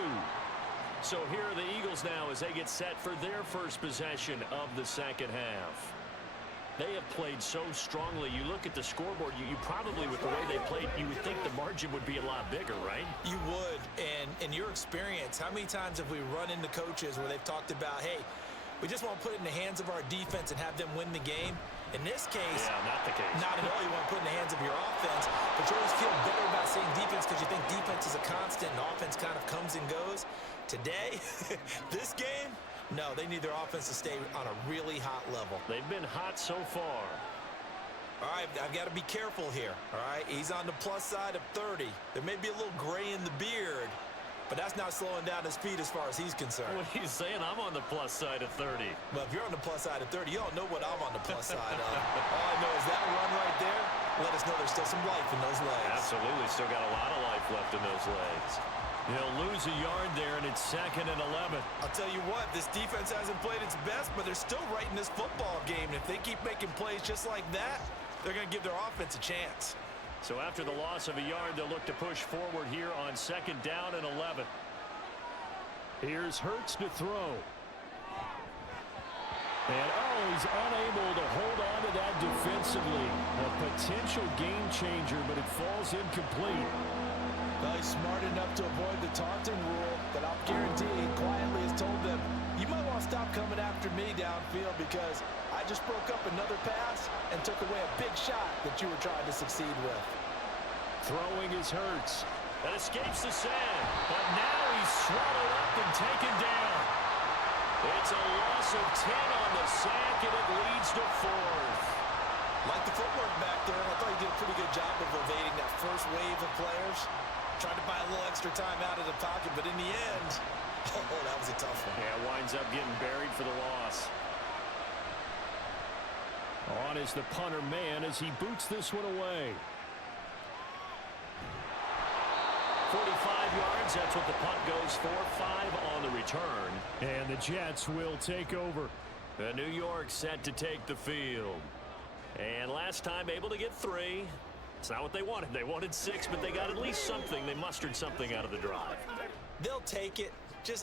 So here are the Eagles now as they get set for their first possession of the second half. They have played so strongly. You look at the scoreboard, you probably, with the way they played, you would think the margin would be a lot bigger, right? You would. And in your experience, how many times have we run into coaches where they've talked about, hey, We just want to put it in the hands of our defense and have them win the game. In this case, yeah, not the case. Not at all. You want to put it in the hands of your offense, but you always feel better about saying defense because you think defense is a constant and offense kind of comes and goes. Today, this game, no, they need their offense to stay on a really hot level. They've been hot so far. All right, I've got to be careful here, all right? He's on the plus side of 30. There may be a little gray in the beard, but that's not slowing down his speed as far as he's concerned. What are you saying? I'm on the plus side of 30. Well, if you're on the plus side of 30, you all know what I'm on the plus side of. All I know is that run right there, let us know there's still some life in those legs. Absolutely, still got a lot of life left in those legs. He'll lose a yard there, and it's 2nd and 11. I'll tell you what, this defense hasn't played its best, but they're still right in this football game. And if they keep making plays just like that, they're going to give their offense a chance. So after the loss of a yard, they'll look to push forward here on 2nd down and 11. Here's Hurts to throw. And, he's unable to hold on to that defensively. A potential game changer, but it falls incomplete. Well, he's smart enough to avoid the taunting rule, but I'll guarantee he quietly has told them, you might want to stop coming after me downfield because I just broke up another pass and took away a big shot that you were trying to succeed with. Throwing is Hurts. That escapes the sand, but now he's swallowed up and taken down. It's a loss of 10 on the sack, and it leads to 4th. Like the footwork back there, I thought he did a pretty good job of evading that first wave of players. Tried to buy a little extra time out of the pocket, but in the end, that was a tough one. Yeah, winds up getting buried for the loss. On is the punter man as he boots this one away. 45 yards, that's what the punt goes for. 5 on the return. And the Jets will take over. New York set to take the field. And last time able to get 3. It's not what they wanted. They wanted 6, but they got at least something. They mustered something out of the drive. They'll take it.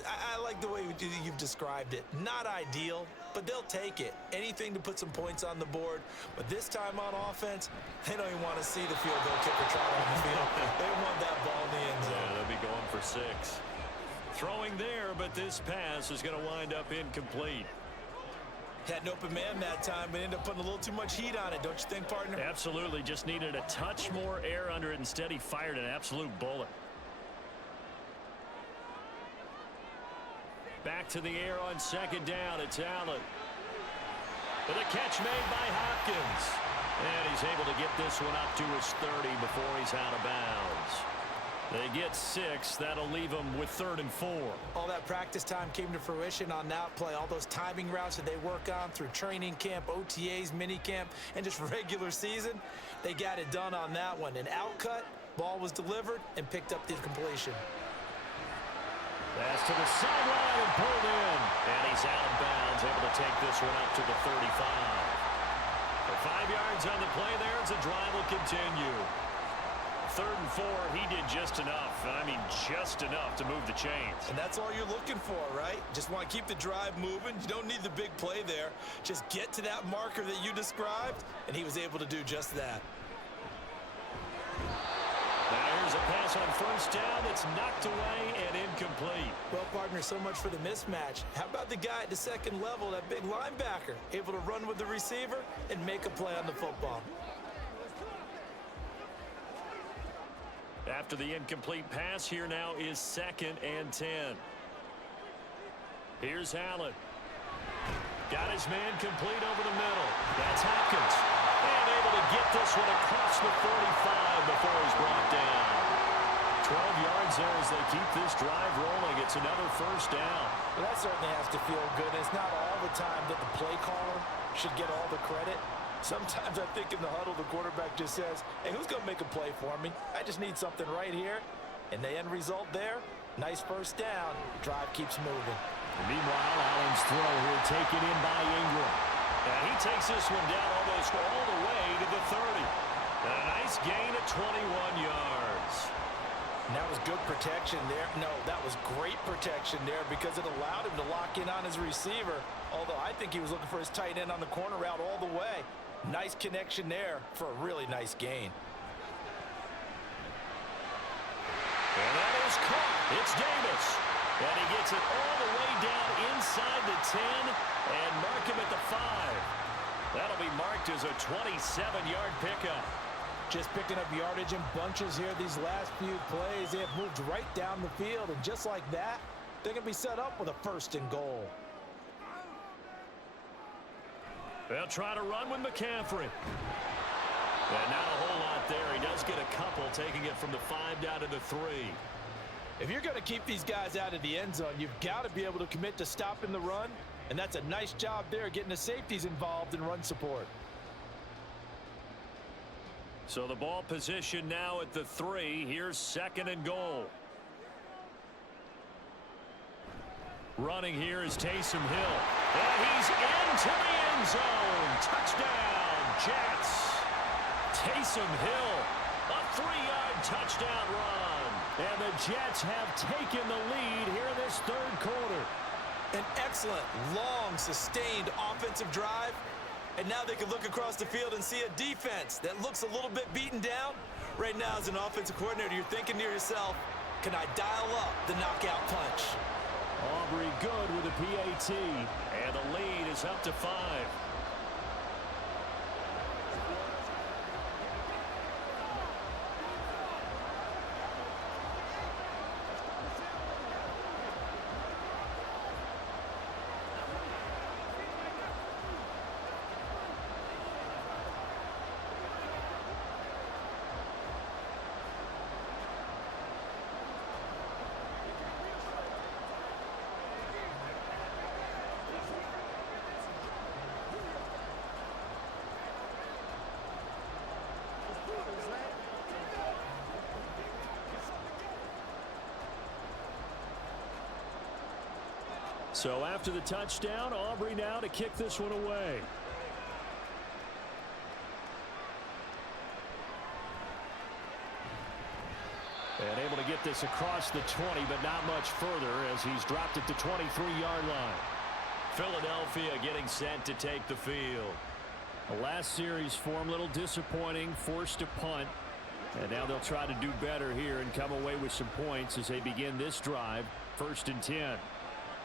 I like the way you've described it. Not ideal, but they'll take it. Anything to put some points on the board. But this time on offense, they don't even want to see the field goal kicker trot on the field. They want that ball in the end zone. Yeah, they'll be going for 6. Throwing there, but this pass is going to wind up incomplete. Had an open man that time, but ended up putting a little too much heat on it, don't you think, partner? Absolutely. Just needed a touch more air under it. Instead, he fired an absolute bullet. Back to the air on 2nd down. It's Allen. With a catch made by Hopkins. And he's able to get this one up to his 30 before he's out of bounds. They get 6. That'll leave them with 3rd and 4. All that practice time came to fruition on that play. All those timing routes that they work on through training camp, OTAs, minicamp, and just regular season, they got it done on that one. An outcut, ball was delivered, and picked up the completion. Pass to the sideline and pulled in. And he's out of bounds, able to take this one up to the 35. For 5 yards on the play there, as the drive will continue. 3rd and 4, he did just enough. I mean, just enough to move the chains. And that's all you're looking for, right? Just want to keep the drive moving. You don't need the big play there. Just get to that marker that you described, and he was able to do just that. Now here's a pass on 1st down that's knocked away and incomplete. Well, partner, so much for the mismatch. How about the guy at the 2nd level, that big linebacker, able to run with the receiver and make a play on the football? After the incomplete pass, here now is 2nd and 10. Here's Allen. Got his man complete over the middle. That's Hopkins. And able to get this one across the 45 before he's brought down. 12 yards there as they keep this drive rolling. It's another 1st down. Well, that certainly has to feel good. It's not all the time that the play caller should get all the credit. Sometimes I think in the huddle, the quarterback just says, hey, who's going to make a play for me? I just need something right here. And the end result there, nice 1st down. Drive keeps moving. And meanwhile, Allen's throw here taken in by Ingram. And he takes this one down almost all the way to the 30. And a nice gain of 21 yards. And that was good protection there. No, that was great protection there because it allowed him to lock in on his receiver. Although I think he was looking for his tight end on the corner route all the way. Nice connection there for a really nice gain. And that is caught. It's Davis. And he gets it all the way down inside the 10. be marked as a 27-yard pickup. Just picking up yardage in bunches here these last few plays. They have moved right down the field, and just like that, they can be set up with a 1st and goal. They'll try to run with McCaffrey. And not a whole lot there. He does get a couple, taking it from the 5 down to the 3. If you're going to keep these guys out of the end zone, you've got to be able to commit to stopping the run, and that's a nice job there getting the safeties involved in run support. So the ball position now at the 3. Here's 2nd and goal. Running here is Taysom Hill. And he's into the end zone. Touchdown, Jets. Taysom Hill, a 3-yard touchdown run. And the Jets have taken the lead here in this 3rd quarter. An excellent, long, sustained offensive drive. And now they can look across the field and see a defense that looks a little bit beaten down. Right now, as an offensive coordinator, you're thinking to yourself, can I dial up the knockout punch? Aubrey good with a PAT. And the lead is up to 5. So after the touchdown, Aubrey now to kick this one away. And able to get this across the 20, but not much further as he's dropped it to 23-yard line. Philadelphia getting set to take the field. The last series for him, a little disappointing, forced to punt. And now they'll try to do better here and come away with some points as they begin this drive. 1st and 10.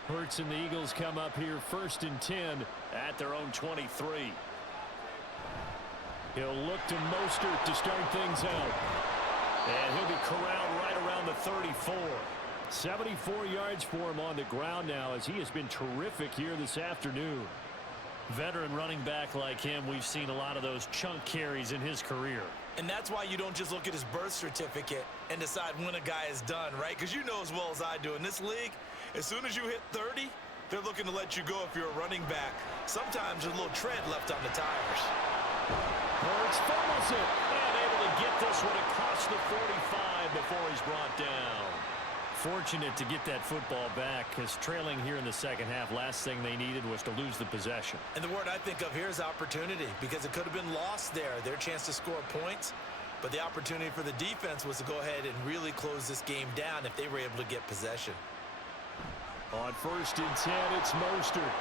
Hurts and the Eagles come up here 1st and 10 at their own 23. He'll look to Mostert to start things out. And he'll be corralled right around the 34. 74 yards for him on the ground now as he has been terrific here this afternoon. Veteran running back like him, we've seen a lot of those chunk carries in his career. And that's why you don't just look at his birth certificate and decide when a guy is done, right? Because you know as well as I do, in this league, as soon as you hit 30, they're looking to let you go if you're a running back. Sometimes there's a little tread left on the tires. Hurts fumbles it, and able to get this one across the 45 before he's brought down. Fortunate to get that football back, because trailing here in the second half, last thing they needed was to lose the possession. And the word I think of here is opportunity, because it could have been lost there, their chance to score points. But the opportunity for the defense was to go ahead and really close this game down if they were able to get possession. On 1st and 10, it's Mostert.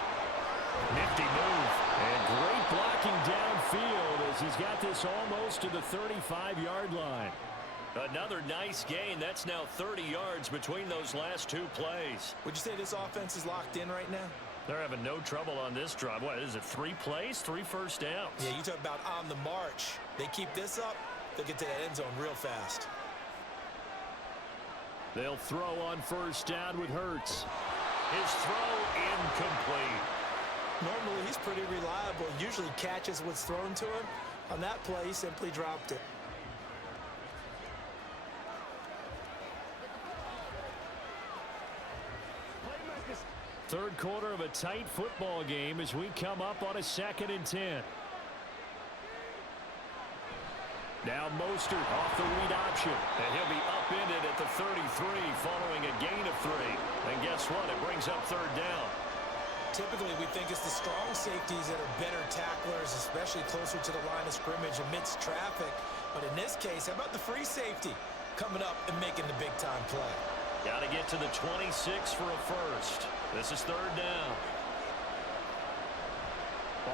Nifty move. And great blocking downfield as he's got this almost to the 35-yard line. Another nice gain. That's now 30 yards between those last 2 plays. Would you say this offense is locked in right now? They're having no trouble on this drive. What is it, 3 plays, 3 first downs? Yeah, you talk about on the march. They keep this up, they'll get to that end zone real fast. They'll throw on 1st down with Hurts. His throw incomplete. Normally, he's pretty reliable. Usually catches what's thrown to him. On that play, he simply dropped it. Third quarter of a tight football game as we come up on a 2nd and 10. Now Mostert off the read option, and he'll be upended at the 33 following a gain of 3. And guess what? It brings up 3rd down. Typically, we think it's the strong safeties that are better tacklers, especially closer to the line of scrimmage amidst traffic. But in this case, how about the free safety coming up and making the big-time play? Got to get to the 26 for a first. This is 3rd down.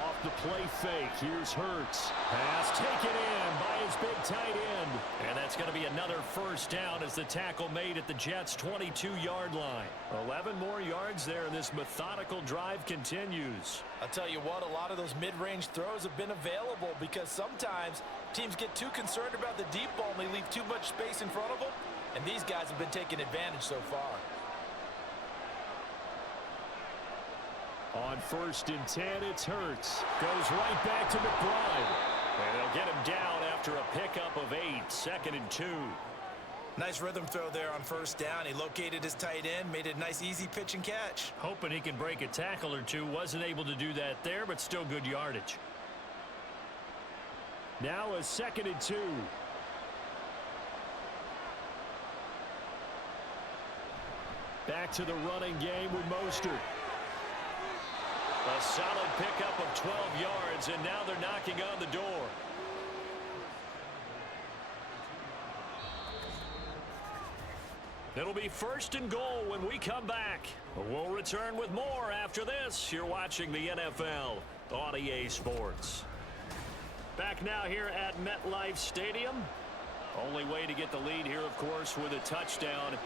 Off the play fake. Here's Hurts. Pass taken in by his big tight end. And that's going to be another first down as the tackle made at the Jets' 22-yard line. 11 more yards there, and this methodical drive continues. I'll tell you what, a lot of those mid-range throws have been available because sometimes teams get too concerned about the deep ball and they leave too much space in front of them. And these guys have been taking advantage so far. On 1st and 10, it's Hurts. Goes right back to McBride. And they'll get him down after a pickup of 8. 2nd and 2. Nice rhythm throw there on 1st down. He located his tight end, made a nice easy pitch and catch. Hoping he can break a tackle or two. Wasn't able to do that there, but still good yardage. Now a 2nd and 2. Back to the running game with Mostert. A solid pickup of 12 yards, and now they're knocking on the door. It'll be 1st and goal when we come back. We'll return with more after this. You're watching the NFL on EA Sports. Back now here at MetLife Stadium. Only way to get the lead here, of course, with a touchdown.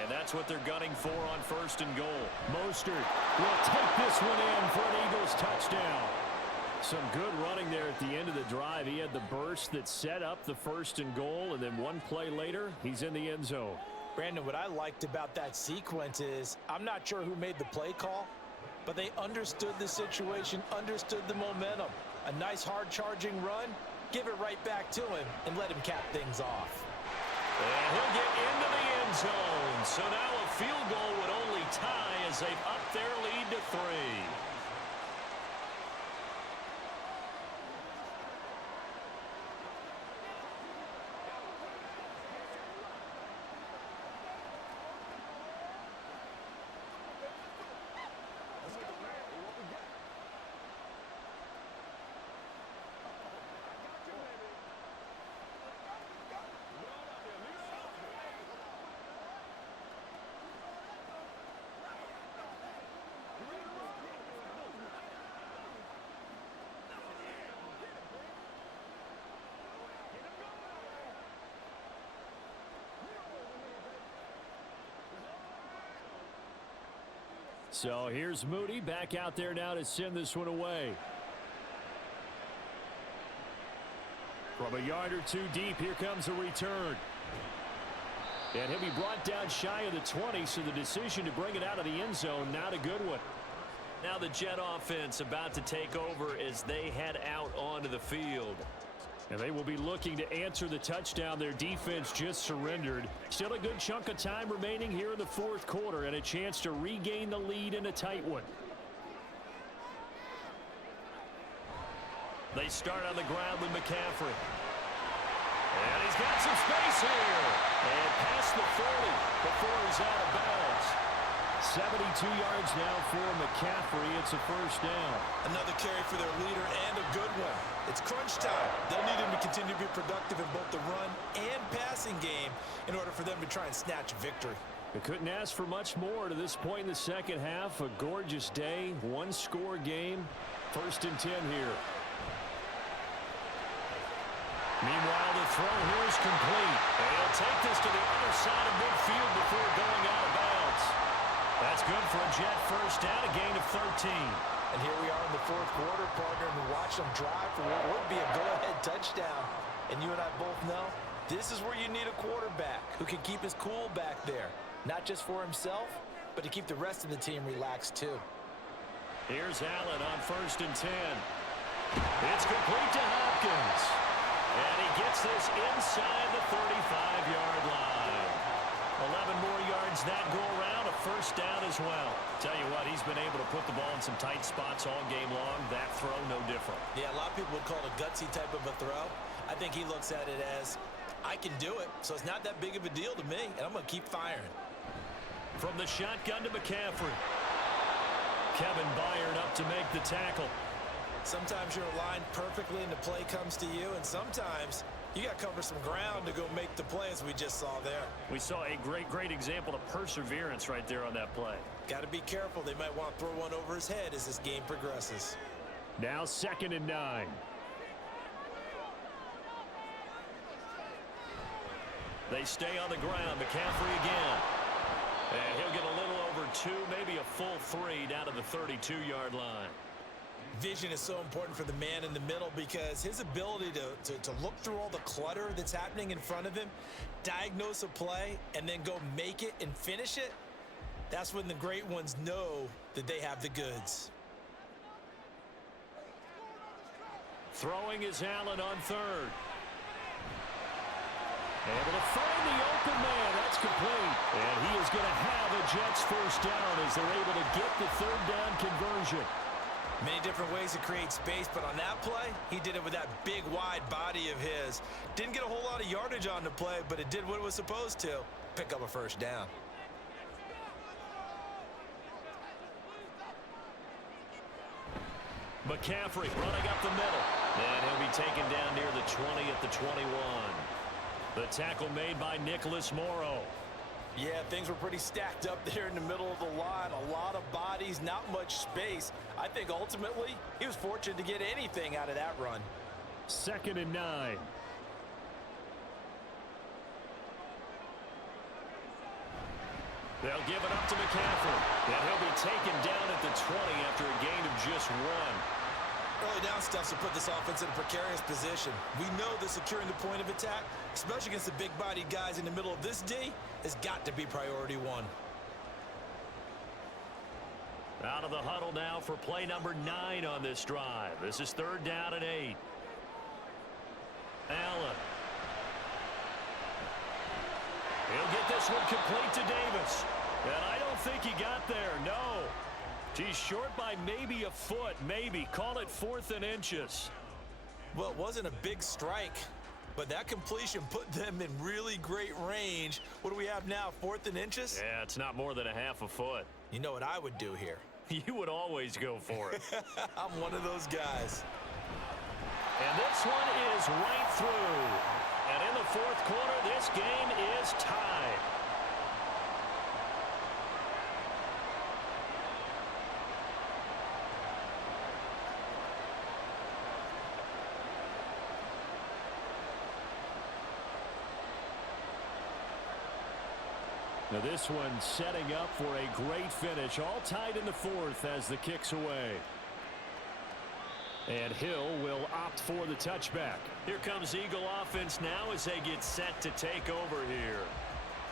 And that's what they're gunning for on 1st and goal. Mostert will take this one in for an Eagles touchdown. Some good running there at the end of the drive. He had the burst that set up the 1st and goal, and then one play later, he's in the end zone. Brandon, what I liked about that sequence is I'm not sure who made the play call, but they understood the situation, understood the momentum. A nice hard-charging run, give it right back to him, and let him cap things off. And he'll get into the end zone. So now a field goal would only tie as they've upped their lead to 3. So here's Moody back out there now to send this one away. From a yard or two deep, here comes a return. And he'll be brought down shy of the 20, so the decision to bring it out of the end zone, not a good one. Now the Jet offense about to take over as they head out onto the field. And they will be looking to answer the touchdown their defense just surrendered. Still a good chunk of time remaining here in the 4th quarter and a chance to regain the lead in a tight one. They start on the ground with McCaffrey. And he's got some space here. And past the 40 before he's out of bounds. 72 yards now for McCaffrey. It's a 1st down. Another carry for their leader and a good one. It's crunch time. They'll need him to continue to be productive in both the run and passing game in order for them to try and snatch victory. They couldn't ask for much more to this point in the second half. A gorgeous day, one-score game. 1st and 10 here. Meanwhile, the throw here is complete. And he'll take this to the other side of midfield before going out of bounds. That's good for a Jet 1st down, a gain of 13. And here we are in the 4th quarter, partner, and we watch them drive for what would be a go-ahead touchdown. And you and I both know this is where you need a quarterback who can keep his cool back there. Not just for himself, but to keep the rest of the team relaxed too. Here's Allen on 1st and 10. It's complete to Hopkins. And he gets this inside the 35-yard line. 11 more yards that go around, a 1st down as well. Tell you what, he's been able to put the ball in some tight spots all game long. That throw, no different. Yeah, a lot of people would call it a gutsy type of a throw. I think he looks at it as, I can do it, so it's not that big of a deal to me, and I'm going to keep firing. From the shotgun to McCaffrey. Kevin Byard up to make the tackle. Sometimes you're aligned perfectly and the play comes to you, and sometimes you got to cover some ground to go make the play, as we just saw there. We saw a great example of perseverance right there on that play. Got to be careful. They might want to throw one over his head as this game progresses. Now 2nd and 9. They stay on the ground. McCaffrey again. And he'll get a little over 2, maybe a full 3 down to the 32-yard line. Vision is so important for the man in the middle because his ability to look through all the clutter that's happening in front of him, diagnose a play, and then go make it and finish it, that's when the great ones know that they have the goods. Throwing is Allen on 3rd. Able to find the open man. That's complete. And he is going to have a Jets first down as they're able to get the 3rd down conversion. Many different ways to create space, but on that play, he did it with that big, wide body of his. Didn't get a whole lot of yardage on the play, but it did what it was supposed to. Pick up a first down. McCaffrey running up the middle. And he'll be taken down near the 20 at the 21. The tackle made by Nicholas Morrow. Yeah, things were pretty stacked up there in the middle of the line. A lot of bodies, not much space. I think ultimately he was fortunate to get anything out of that run. 2nd and 9. They'll give it up to McCaffrey. And he'll be taken down at the 20 after a gain of just 1. Early down stuff to put this offense in a precarious position. We know that securing the point of attack, especially against the big-bodied guys in the middle of this D, has got to be priority 1. Out of the huddle now for play number 9 on this drive. This is 3rd down and 8. Allen. He'll get this one complete to Davis. And I don't think he got there, no. He's short by maybe a foot, maybe. Call it 4th and inches. Well, it wasn't a big strike, but that completion put them in really great range. What do we have now, 4th and inches? Yeah, it's not more than a half a foot. You know what I would do here? You would always go for it. I'm one of those guys. And this one is right through. And in the 4th quarter, this game is tied. Now this one setting up for a great finish. All tied in the 4th as the kick's away. And Hill will opt for the touchback. Here comes Eagle offense now as they get set to take over here.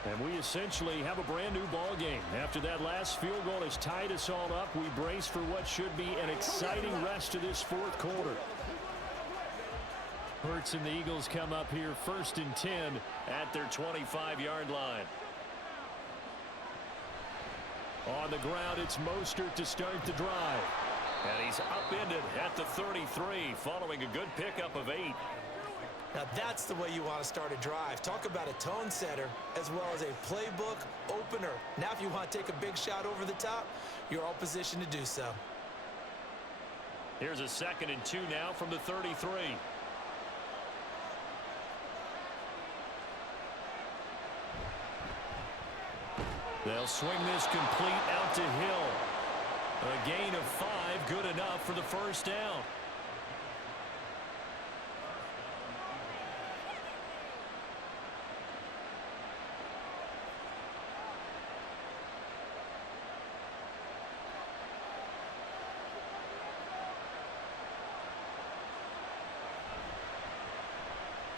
And we essentially have a brand new ball game. After that last field goal has tied us all up, we brace for what should be an exciting rest of this 4th quarter. Hurts and the Eagles come up here 1st and 10 at their 25-yard line. On the ground, it's Mostert to start the drive. And he's upended at the 33 following a good pickup of 8. Now that's the way you want to start a drive. Talk about a tone setter as well as a playbook opener. Now if you want to take a big shot over the top, you're all positioned to do so. Here's a 2nd and 2 now from the 33. They'll swing this complete out to Hill. A gain of 5, good enough for the first down.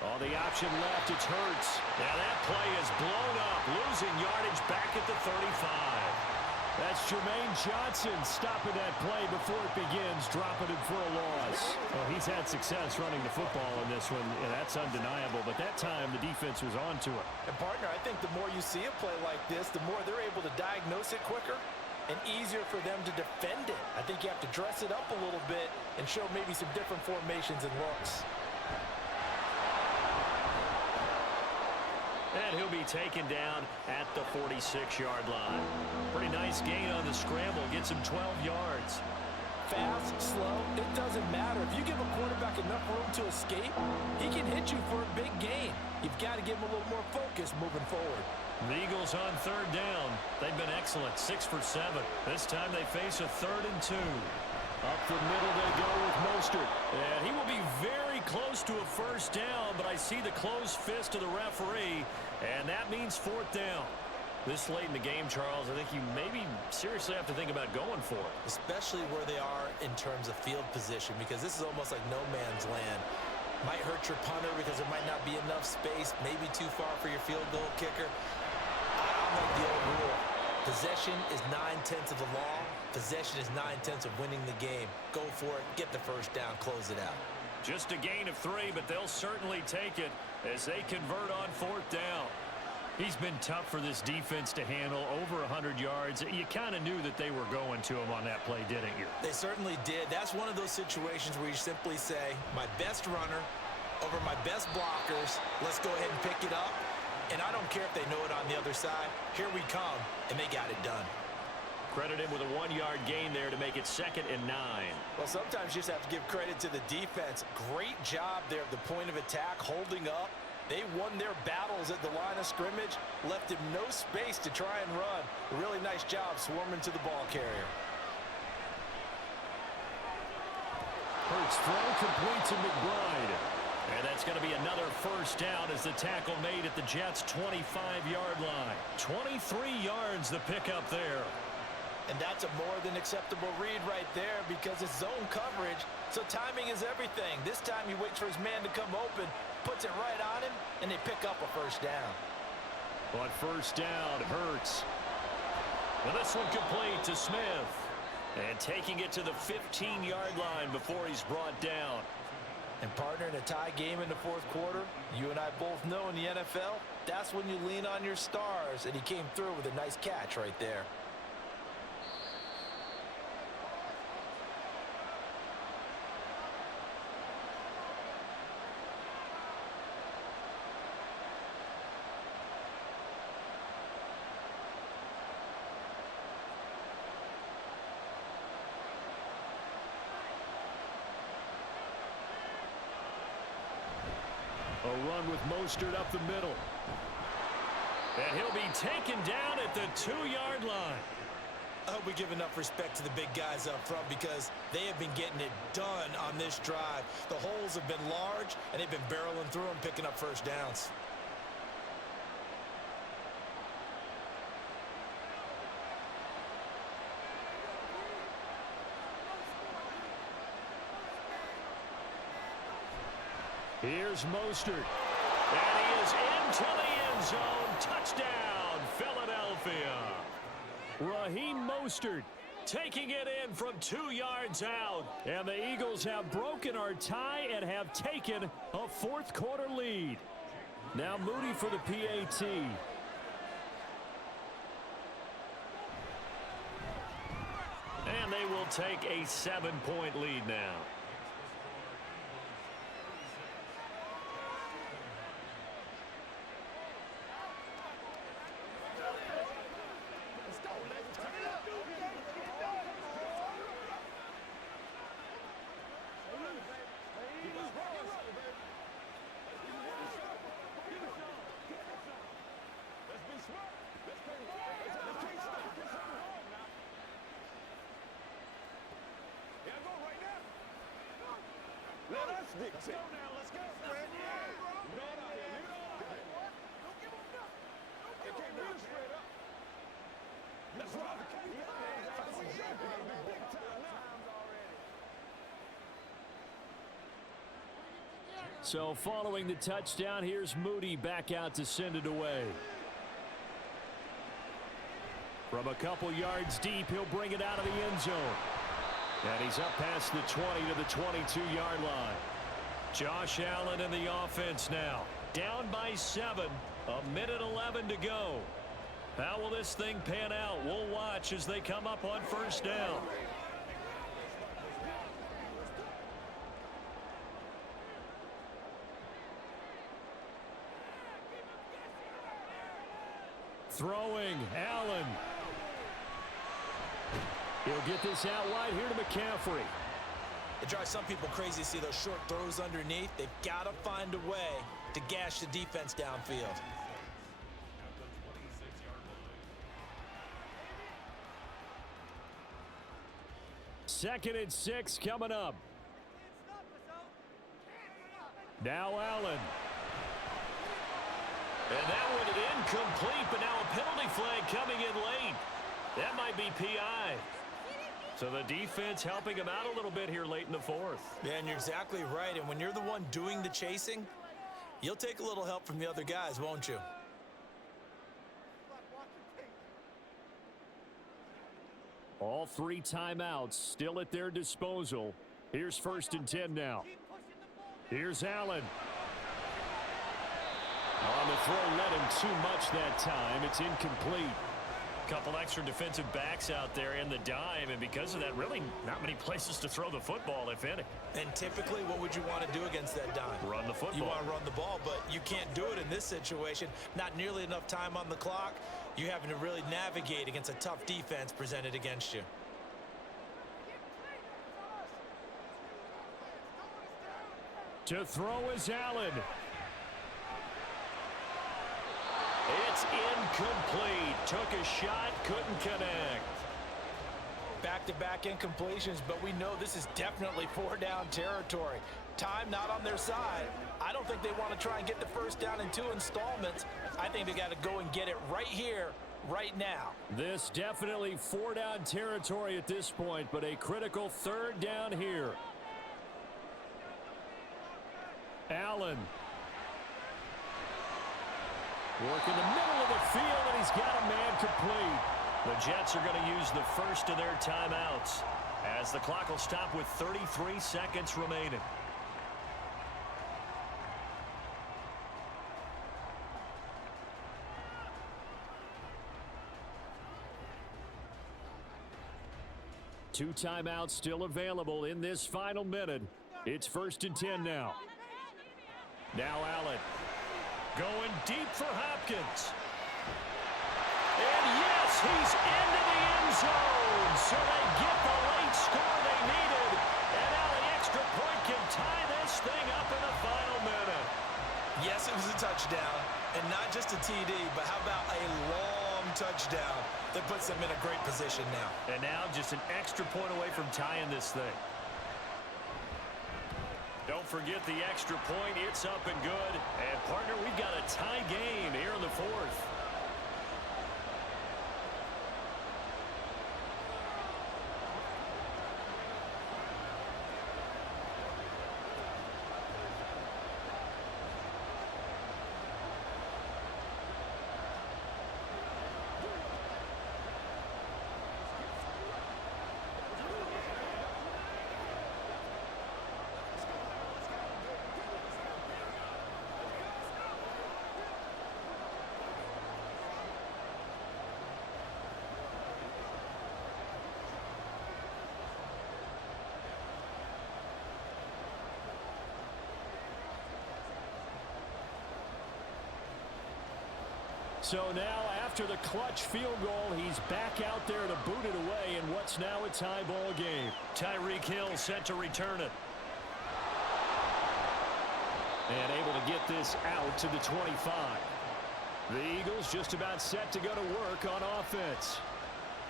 On the option left, it's Hurts. Now that play is blown up, losing yardage back at the 35. That's Jermaine Johnson stopping that play before it begins, dropping it for a loss. Well, he's had success running the football in this one, and that's undeniable. But that time, the defense was on to it. And, partner, I think the more you see a play like this, the more they're able to diagnose it quicker and easier for them to defend it. I think you have to dress it up a little bit and show maybe some different formations and looks. And he'll be taken down at the 46-yard line. Pretty nice gain on the scramble. Gets him 12 yards. Fast, slow, it doesn't matter. If you give a quarterback enough room to escape, he can hit you for a big gain. You've got to give him a little more focus moving forward. The Eagles on 3rd down. They've been excellent, 6 for 7. This time they face a 3rd and 2. Up the middle they go with Mostert. And he will be very close to a first down, but I see the closed fist of the referee, and that means fourth down. This late in the game, Charles, I think you maybe seriously have to think about going for it. Especially where they are in terms of field position, because this is almost like no man's land. Might hurt your punter because there might not be enough space, maybe too far for your field goal kicker. I like the old rule. Possession is 9/10 of the law. Possession is 9/10 of winning the game. Go for it, get the first down, close it out. Just a gain of 3, but they'll certainly take it as they convert on fourth down. He's been tough for this defense to handle, over 100 yards. You kind of knew that they were going to him on that play, didn't you? They certainly did. That's one of those situations where you simply say, my best runner over my best blockers, let's go ahead and pick it up. And I don't care if they know it on the other side. Here we come, and they got it done. Credit him with a 1-yard gain there to make it 2nd and 9. Well, sometimes you just have to give credit to the defense. Great job there at the point of attack, holding up. They won their battles at the line of scrimmage, left him no space to try and run. A really nice job swarming to the ball carrier. Hurts throw complete to McBride. And that's going to be another first down as the tackle made at the Jets' 25-yard line. 23 yards the pickup there. And that's a more than acceptable read right there because it's zone coverage, so timing is everything. This time he waits for his man to come open, puts it right on him, and they pick up a first down. On first down, Hurts. And this one complete to Smith. And taking it to the 15-yard line before he's brought down. And partner, in a tie game in the fourth quarter, you and I both know in the NFL, that's when you lean on your stars, and he came through with a nice catch right there. A run with Mostert up the middle. And he'll be taken down at the 2-yard line. I hope we give enough respect to the big guys up front because they have been getting it done on this drive. The holes have been large, and they've been barreling through them, picking up first downs. Here's Mostert. And he is into the end zone. Touchdown, Philadelphia. Raheem Mostert taking it in from 2 yards out. And the Eagles have broken our tie and have taken a fourth-quarter lead. Now Moody for the PAT. And they will take a 7-point lead now. Let's go now. Let's go, Fred. So following the touchdown, here's Moody back out to send it away. From a couple yards deep, he'll bring it out of the end zone. And he's up past the 20 to the 22-yard line. Josh Allen in the offense now. Down by 7. 1:11 to go. How will this thing pan out? We'll watch as they come up on first down. Throwing, Allen. He'll get this out wide here to McCaffrey. It drives some people crazy to see those short throws underneath. They've got to find a way to gash the defense downfield. Second and 6 coming up. Now Allen. And that one incomplete, but now a penalty flag coming in late. That might be PI. So the defense helping him out a little bit here late in the fourth. Yeah, and you're exactly right. And when you're the one doing the chasing, you'll take a little help from the other guys, won't you? All 3 timeouts still at their disposal. Here's 1st and 10 now. Here's Allen. On the throw, led him too much that time. It's incomplete. Couple extra defensive backs out there in the dime, and because of that, really not many places to throw the football, if any. And typically, what would you want to do against that dime? Run the football. You want to run the ball, but you can't do it in this situation. Not nearly enough time on the clock. You're having to really navigate against a tough defense presented against you. To throw is Allen. It's incomplete. Took a shot, couldn't connect. Back-to-back incompletions, but we know this is definitely 4-down territory. Time not on their side. I don't think they want to try and get the first down in 2 installments. I think they got to go and get it right here, right now. This definitely 4-down territory at this point, but a critical 3rd down here. Allen. Working the middle of the field, and he's got a man complete. The Jets are going to use the first of their timeouts as the clock will stop with 33 seconds remaining. Two timeouts still available in this final minute. It's 1st and 10 now. Now Allen. Going deep for Hopkins. And yes, he's into the end zone. So they get the late score they needed. And now the extra point can tie this thing up in the final minute. Yes, it was a touchdown. And not just a TD, but how about a long touchdown that puts them in a great position now. And now just an extra point away from tying this thing. Don't forget the extra point. It's up and good. And, partner, we've got a tie game here in the fourth. So now, after the clutch field goal, he's back out there to boot it away in what's now a tie ball game. Tyreek Hill set to return it. And able to get this out to the 25. The Eagles just about set to go to work on offense.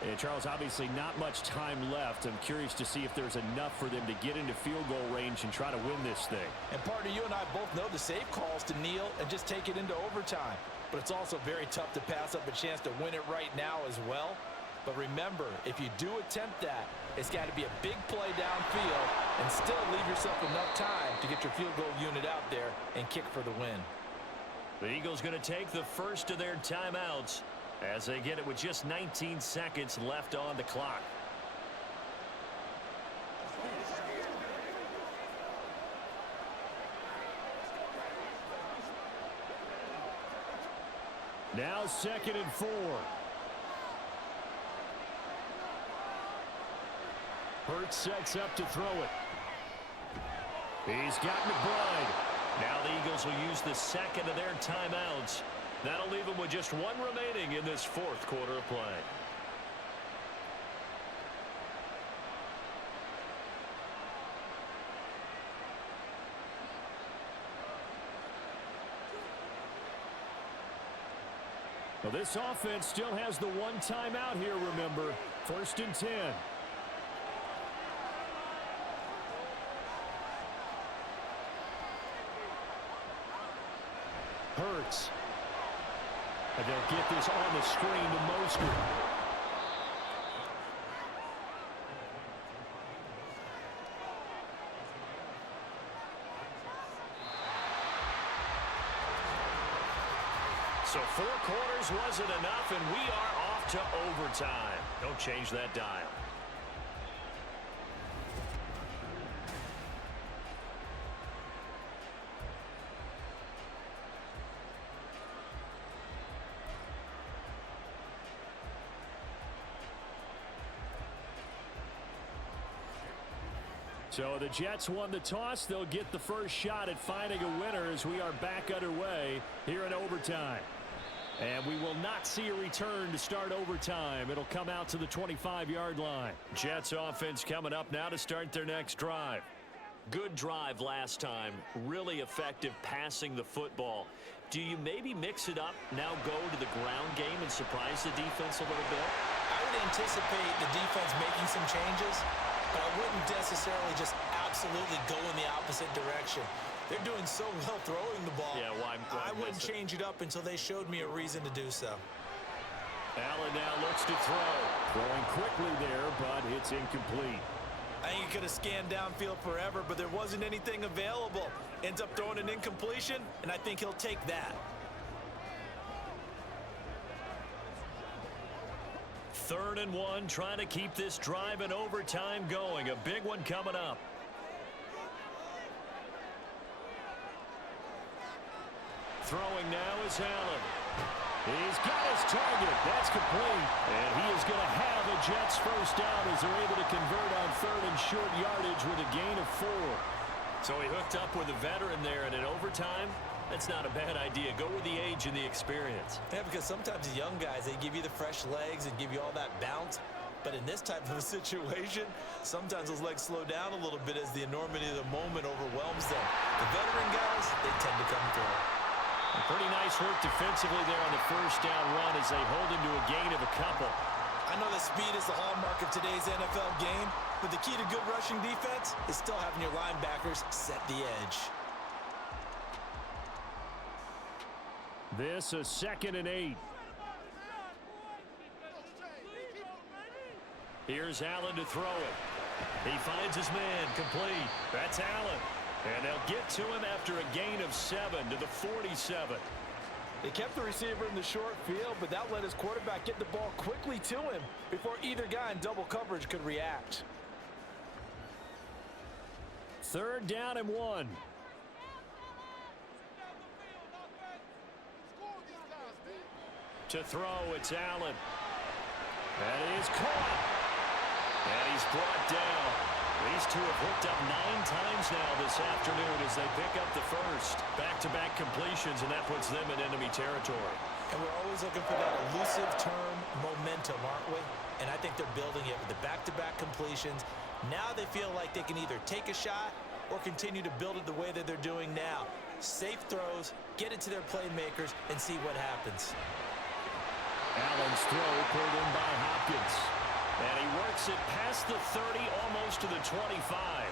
And Charles, obviously not much time left. I'm curious to see if there's enough for them to get into field goal range and try to win this thing. And partner, you and I both know the safe calls to kneel and just take it into overtime. But it's also very tough to pass up a chance to win it right now as well. But remember, if you do attempt that, it's got to be a big play downfield and still leave yourself enough time to get your field goal unit out there and kick for the win. The Eagles going to take the first of their timeouts as they get it with just 19 seconds left on the clock. Now 2nd and 4. Hurts sets up to throw it. He's got McBride. Now the Eagles will use the second of their timeouts. That'll leave them with just one remaining in this fourth quarter of play. Well, this offense still has the one timeout here, remember. 1st and 10. Hurts. And they'll get this on the screen to Mostert. So 4 quarters wasn't enough, and we are off to overtime. Don't change that dial. So the Jets won the toss. They'll get the first shot at finding a winner as we are back underway here in overtime. And we will not see a return to start overtime. It'll come out to the 25-yard line. Jets offense coming up now to start their next drive. Good drive last time. Really effective passing the football. Do you maybe mix it up, now go to the ground game and surprise the defense a little bit? I would anticipate the defense making some changes, but I wouldn't necessarily just absolutely go in the opposite direction. They're doing so well throwing the ball. Yeah, why I wouldn't change it up until they showed me a reason to do so. Allen now looks to throw. Throwing quickly there, but it's incomplete. I think he could have scanned downfield forever, but there wasn't anything available. Ends up throwing an incompletion, and I think he'll take that. 3rd and 1, trying to keep this drive in overtime going. A big one coming up. Throwing now is Allen. He's got his target. That's complete. And he is going to have a Jets first down as they're able to convert on 3rd and short yardage with a gain of 4. So he hooked up with a veteran there, and in overtime, that's not a bad idea. Go with the age and the experience. Yeah, because sometimes the young guys, they give you the fresh legs and give you all that bounce. But in this type of a situation, sometimes those legs slow down a little bit as the enormity of the moment overwhelms them. The veteran guys, they tend to come through. Pretty nice work defensively there on the first down run as they hold him to a gain of a couple. I know that speed is the hallmark of today's NFL game, but the key to good rushing defense is still having your linebackers set the edge. This a 2nd and 8. Here's Allen to throw it. He finds his man complete. That's Allen. And they'll get to him after a gain of 7 to the 47. They kept the receiver in the short field, but that let his quarterback get the ball quickly to him before either guy in double coverage could react. 3rd down and 1. To throw, it's Allen. That is caught. And he's brought down. These two have hooked up 9 times now this afternoon as they pick up the first. Back-to-back completions, and that puts them in enemy territory. And we're always looking for that elusive term, momentum, aren't we? And I think they're building it with the back-to-back completions. Now they feel like they can either take a shot or continue to build it the way that they're doing now. Safe throws, get it to their playmakers, and see what happens. Allen's throw pulled in by Hopkins. And he works it past the 30, almost to the 25.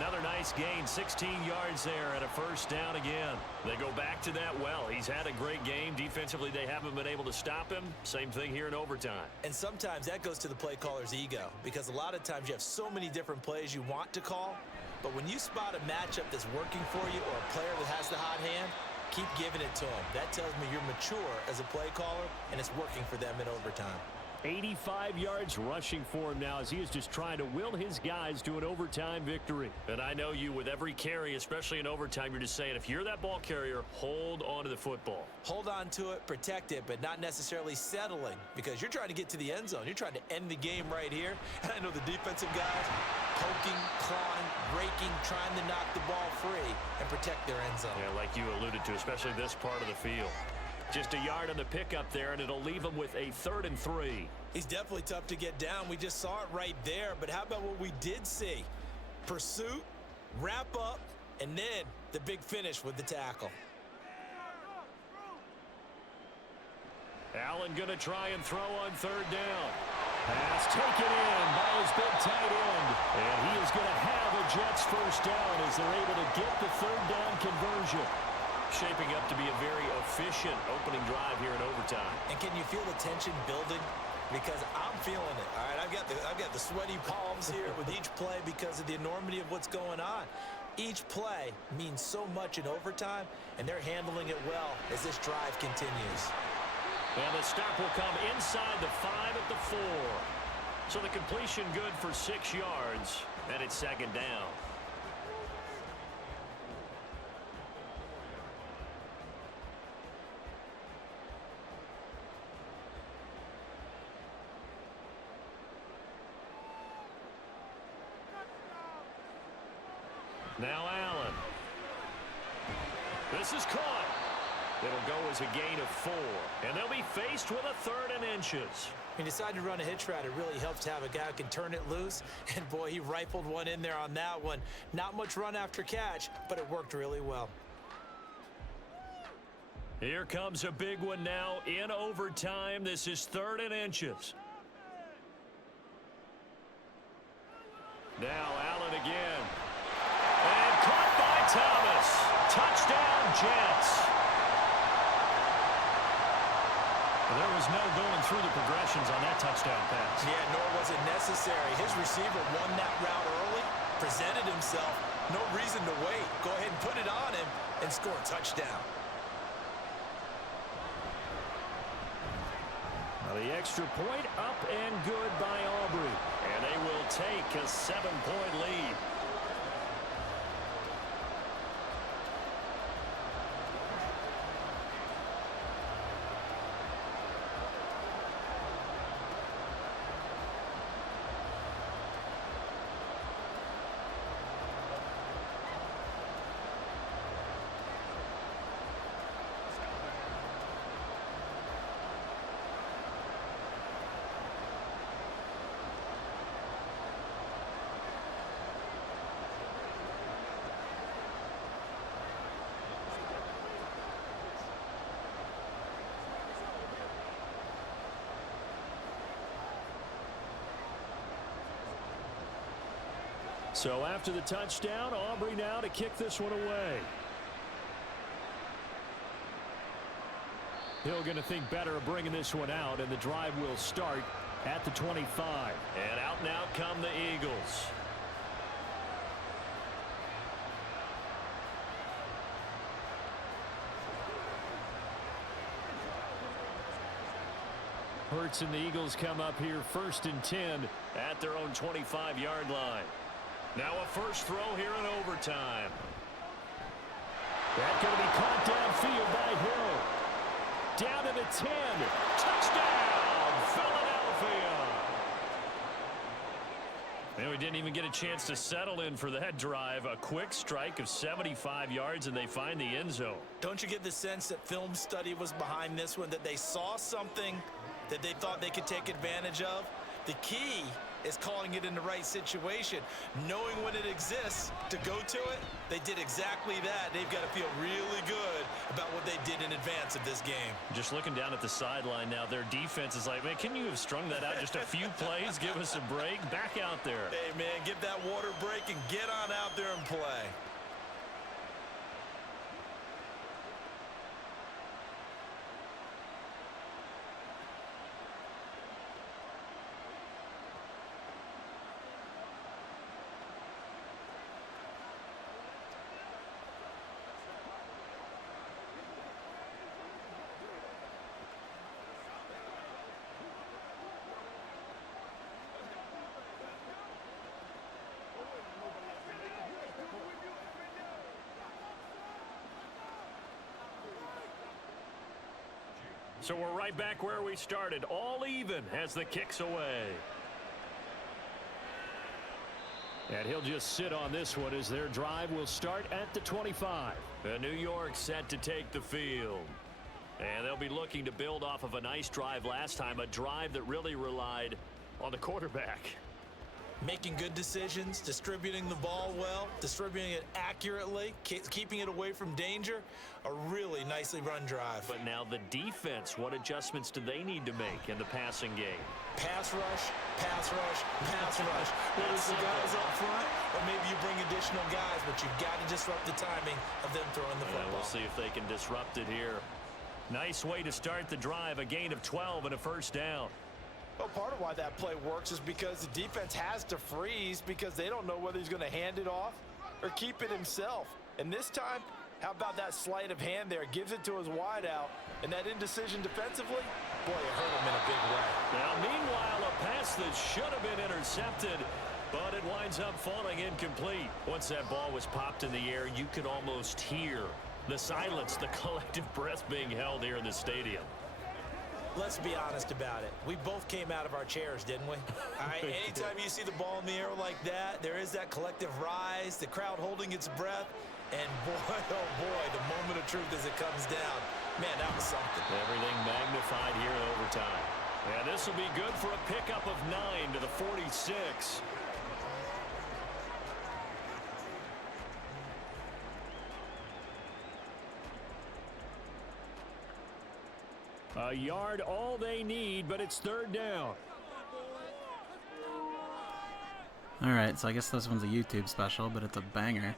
Another nice gain, 16 yards there, and a first down again. They go back to that well. He's had a great game. Defensively, they haven't been able to stop him. Same thing here in overtime. And sometimes that goes to the play caller's ego, because a lot of times you have so many different plays you want to call, but when you spot a matchup that's working for you or a player that has the hot hand, keep giving it to him. That tells me you're mature as a play caller, and it's working for them in overtime. 85 yards rushing for him now as he is just trying to will his guys to an overtime victory. And I know you, with every carry, especially in overtime, you're just saying, if you're that ball carrier, hold on to the football. Hold on to it, protect it, but not necessarily settling, because you're trying to get to the end zone. You're trying to end the game right here. And I know the defensive guys poking, clawing, raking, trying to knock the ball free and protect their end zone. Yeah, like you alluded to, especially this part of the field. Just a yard on the pickup there, and it'll leave him with a 3rd and 3. He's definitely tough to get down. We just saw it right there. But how about what we did see? Pursuit, wrap up, and then the big finish with the tackle. Allen going to try and throw on 3rd down. Pass taken in by his big tight end. And he is going to have a Jets first down as they're able to get the 3rd down conversion. Shaping up to be a very efficient opening drive here in overtime. And can you feel the tension building? Because I'm feeling it. All right, I've got the sweaty palms here with each play because of the enormity of what's going on. Each play means so much in overtime, and they're handling it well as this drive continues. And the stop will come inside the 5 at the 4. So the completion good for 6 yards, and it's second down. Now Allen. This is caught. It'll go as a gain of 4. And they'll be faced with a 3rd and inches. When you decide to run a hitch route, it really helps to have a guy who can turn it loose. And, boy, he rifled one in there on that one. Not much run after catch, but it worked really well. Here comes a big one now in overtime. This is 3rd and inches. Now Allen again. And caught by Thomas. Touchdown, Jets. Well, there was no going through the progressions on that touchdown pass. Yeah, nor was it necessary. His receiver won that route early, presented himself. No reason to wait. Go ahead and put it on him and score a touchdown. Now the extra point up and good by Aubrey. And they will take a 7-point lead. So after the touchdown, Aubrey now to kick this one away. Hill going to think better of bringing this one out, and the drive will start at the 25. And out and out come the Eagles. Hurts and the Eagles come up here 1st and 10 at their own 25-yard line. Now a first throw here in overtime. That's going to be caught downfield by Hill. Down to the 10. Touchdown, Philadelphia. And we didn't even get a chance to settle in for that drive. A quick strike of 75 yards, and they find the end zone. Don't you get the sense that film study was behind this one, that they saw something that they thought they could take advantage of? The key is calling it in the right situation, knowing when it exists to go to it. They did exactly that. They've got to feel really good about what they did in advance of this game. Just looking down at the sideline now, their defense is like, man, can you have strung that out just a few plays? Give us a break. Back out there. Hey, man, give that water break and get on out there and play. So we're right back where we started, all even as the kick's away. And he'll just sit on this one as their drive will start at the 25. And New York set to take the field. And they'll be looking to build off of a nice drive last time, a drive that really relied on the quarterback. Making good decisions, distributing the ball well, distributing it accurately, keeping it away from danger. A really nicely run drive. But now the defense, what adjustments do they need to make in the passing game? Pass rush, pass rush, pass rush. Whether it's the guys up front or maybe you bring additional guys, but you've got to disrupt the timing of them throwing the football. We'll see if they can disrupt it here. Nice way to start the drive, a gain of 12 and a first down. Well, part of why that play works is because the defense has to freeze because they don't know whether he's going to hand it off or keep it himself. And this time, how about that sleight of hand there? Gives it to his wideout. And that indecision defensively, boy, it hurt him in a big way. Now, meanwhile, a pass that should have been intercepted, but it winds up falling incomplete. Once that ball was popped in the air, you could almost hear the silence, the collective breath being held here in the stadium. Let's be honest about it. We both came out of our chairs, didn't we? All right, anytime you see the ball in the air like that, there is that collective rise, the crowd holding its breath, and boy, oh boy, the moment of truth as it comes down. Man, that was something. Everything magnified here in overtime. And this will be good for a pickup of 9 to the 46. A yard, all they need, but it's third down. All right, so I guess this one's a YouTube special, but it's a banger.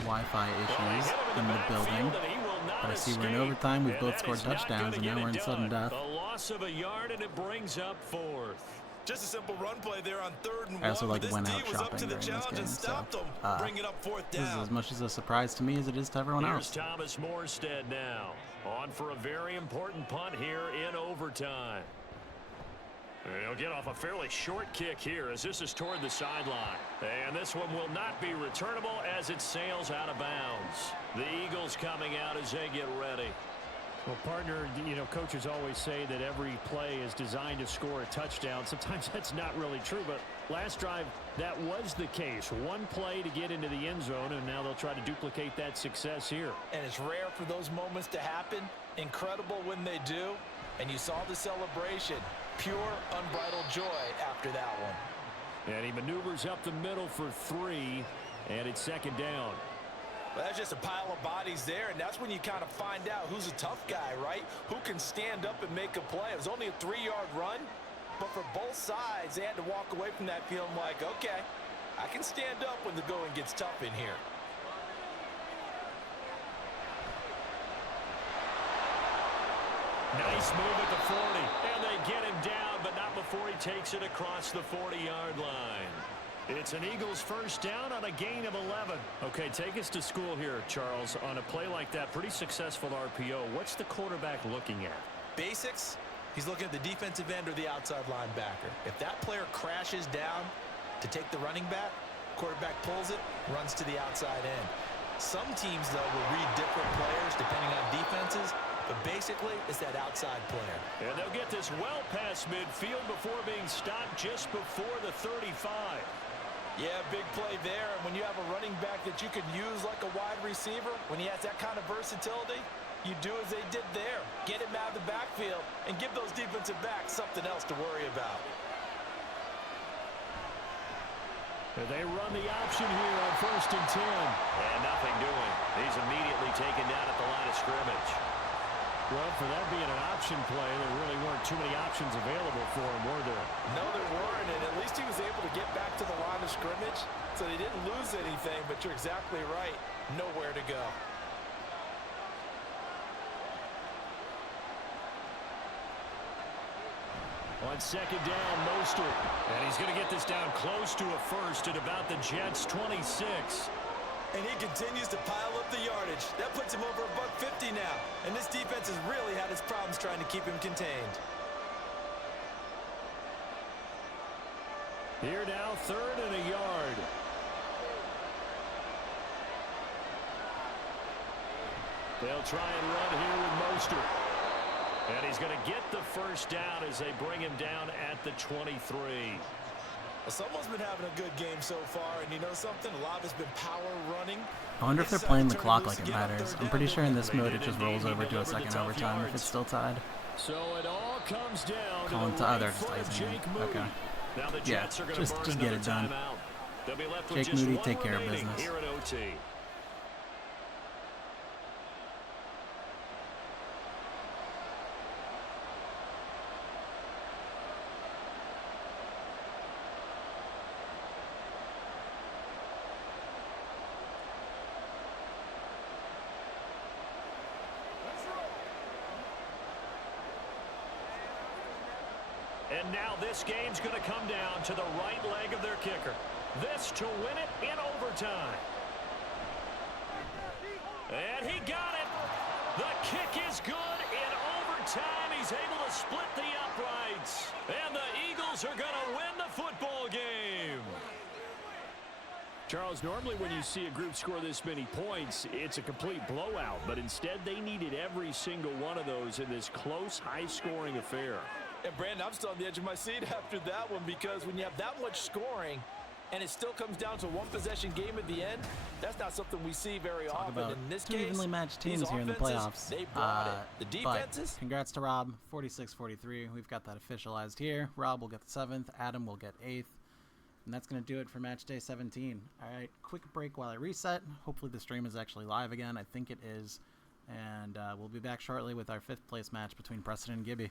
Wi-Fi issues in the building. But I see we're in overtime. We've both scored touchdowns, and now we're in sudden death. A loss of a yard, and it brings up fourth. Just a simple run play there on 3rd and 1. I also went out was up to shopping the during this challenge game, and stopped them, bringing up 4th down. This is as much as a surprise to me as it is to everyone else. Here's Thomas Morstead now, on for a very important punt here in overtime. He'll get off a fairly short kick here as this is toward the sideline. And this one will not be returnable as it sails out of bounds. The Eagles coming out as they get ready. Well, partner, you know, coaches always say that every play is designed to score a touchdown. Sometimes that's not really true, but last drive, that was the case. One play to get into the end zone, and now they'll try to duplicate that success here. And it's rare for those moments to happen. Incredible when they do. And you saw the celebration. Pure, unbridled joy after that one. And he maneuvers up the middle for 3, and it's second down. Well, that's just a pile of bodies there, and that's when you kind of find out who's a tough guy, right? Who can stand up and make a play. It was only a 3-yard run, but for both sides, they had to walk away from that feeling like, okay, I can stand up when the going gets tough in here. Nice move at the 40, and they get him down, but not before he takes it across the 40-yard line. It's an Eagles first down on a gain of 11. Okay, take us to school here, Charles. On a play like that, pretty successful RPO. What's the quarterback looking at? Basics. He's looking at the defensive end or the outside linebacker. If that player crashes down to take the running back, quarterback pulls it, runs to the outside end. Some teams, though, will read different players depending on defenses, but basically it's that outside player. And they'll get this well past midfield before being stopped just before the 35. Yeah, big play there. And when you have a running back that you can use like a wide receiver, when he has that kind of versatility, you do as they did there. Get him out of the backfield and give those defensive backs something else to worry about. And they run the option here on 1st and 10. And nothing doing. He's immediately taken down at the line of scrimmage. Well, for that being an option play, there really weren't too many options available for him, were there? No, there weren't, and at least he was able to get back to the line of scrimmage, so they didn't lose anything, but you're exactly right. Nowhere to go. On second down, Mostert. And he's going to get this down close to a first at about the Jets' 26. And he continues to pile up the yardage. That puts him over $150 now. And this defense has really had its problems trying to keep him contained. Here now, 3rd and a yard. They'll try and run here with Mostert. And he's going to get the first down as they bring him down at the 23. Someone's been having a good game so far, and you know something? A lot of it's been power running. I wonder if they're playing the clock like it matters. I'm pretty sure in this mode it just rolls over to a second overtime if it's still tied. So it all comes down Calling to to the other right foot of just icing. Jake Moody. Okay. Now the Jets are going to burn just another get it done. timeout. They'll be left with Jake just Moody, one take care of remaining business. here in OT. And now this game's going to come down to the right leg of their kicker. This to win it in overtime. And he got it. The kick is good in overtime. He's able to split the uprights. And the Eagles are going to win the football game. Charles, normally when you see a group score this many points, it's a complete blowout. But instead, they needed every single one of those in this close, high-scoring affair. And Brandon, I'm still on the edge of my seat after that one, because when you have that much scoring and it still comes down to a one-possession game at the end, that's not something we see very Talk often. about In this two case, evenly matched these teams here in the offenses, playoffs. they brought it. The defenses, But congrats to Rob, 46-43. We've got that officialized here. Rob will get the 7th. Adam will get 8th. And that's going to do it for match day 17. All right, quick break while I reset. Hopefully the stream is actually live again. I think it is. And we'll be back shortly with our 5th place match between Preston and Gibby.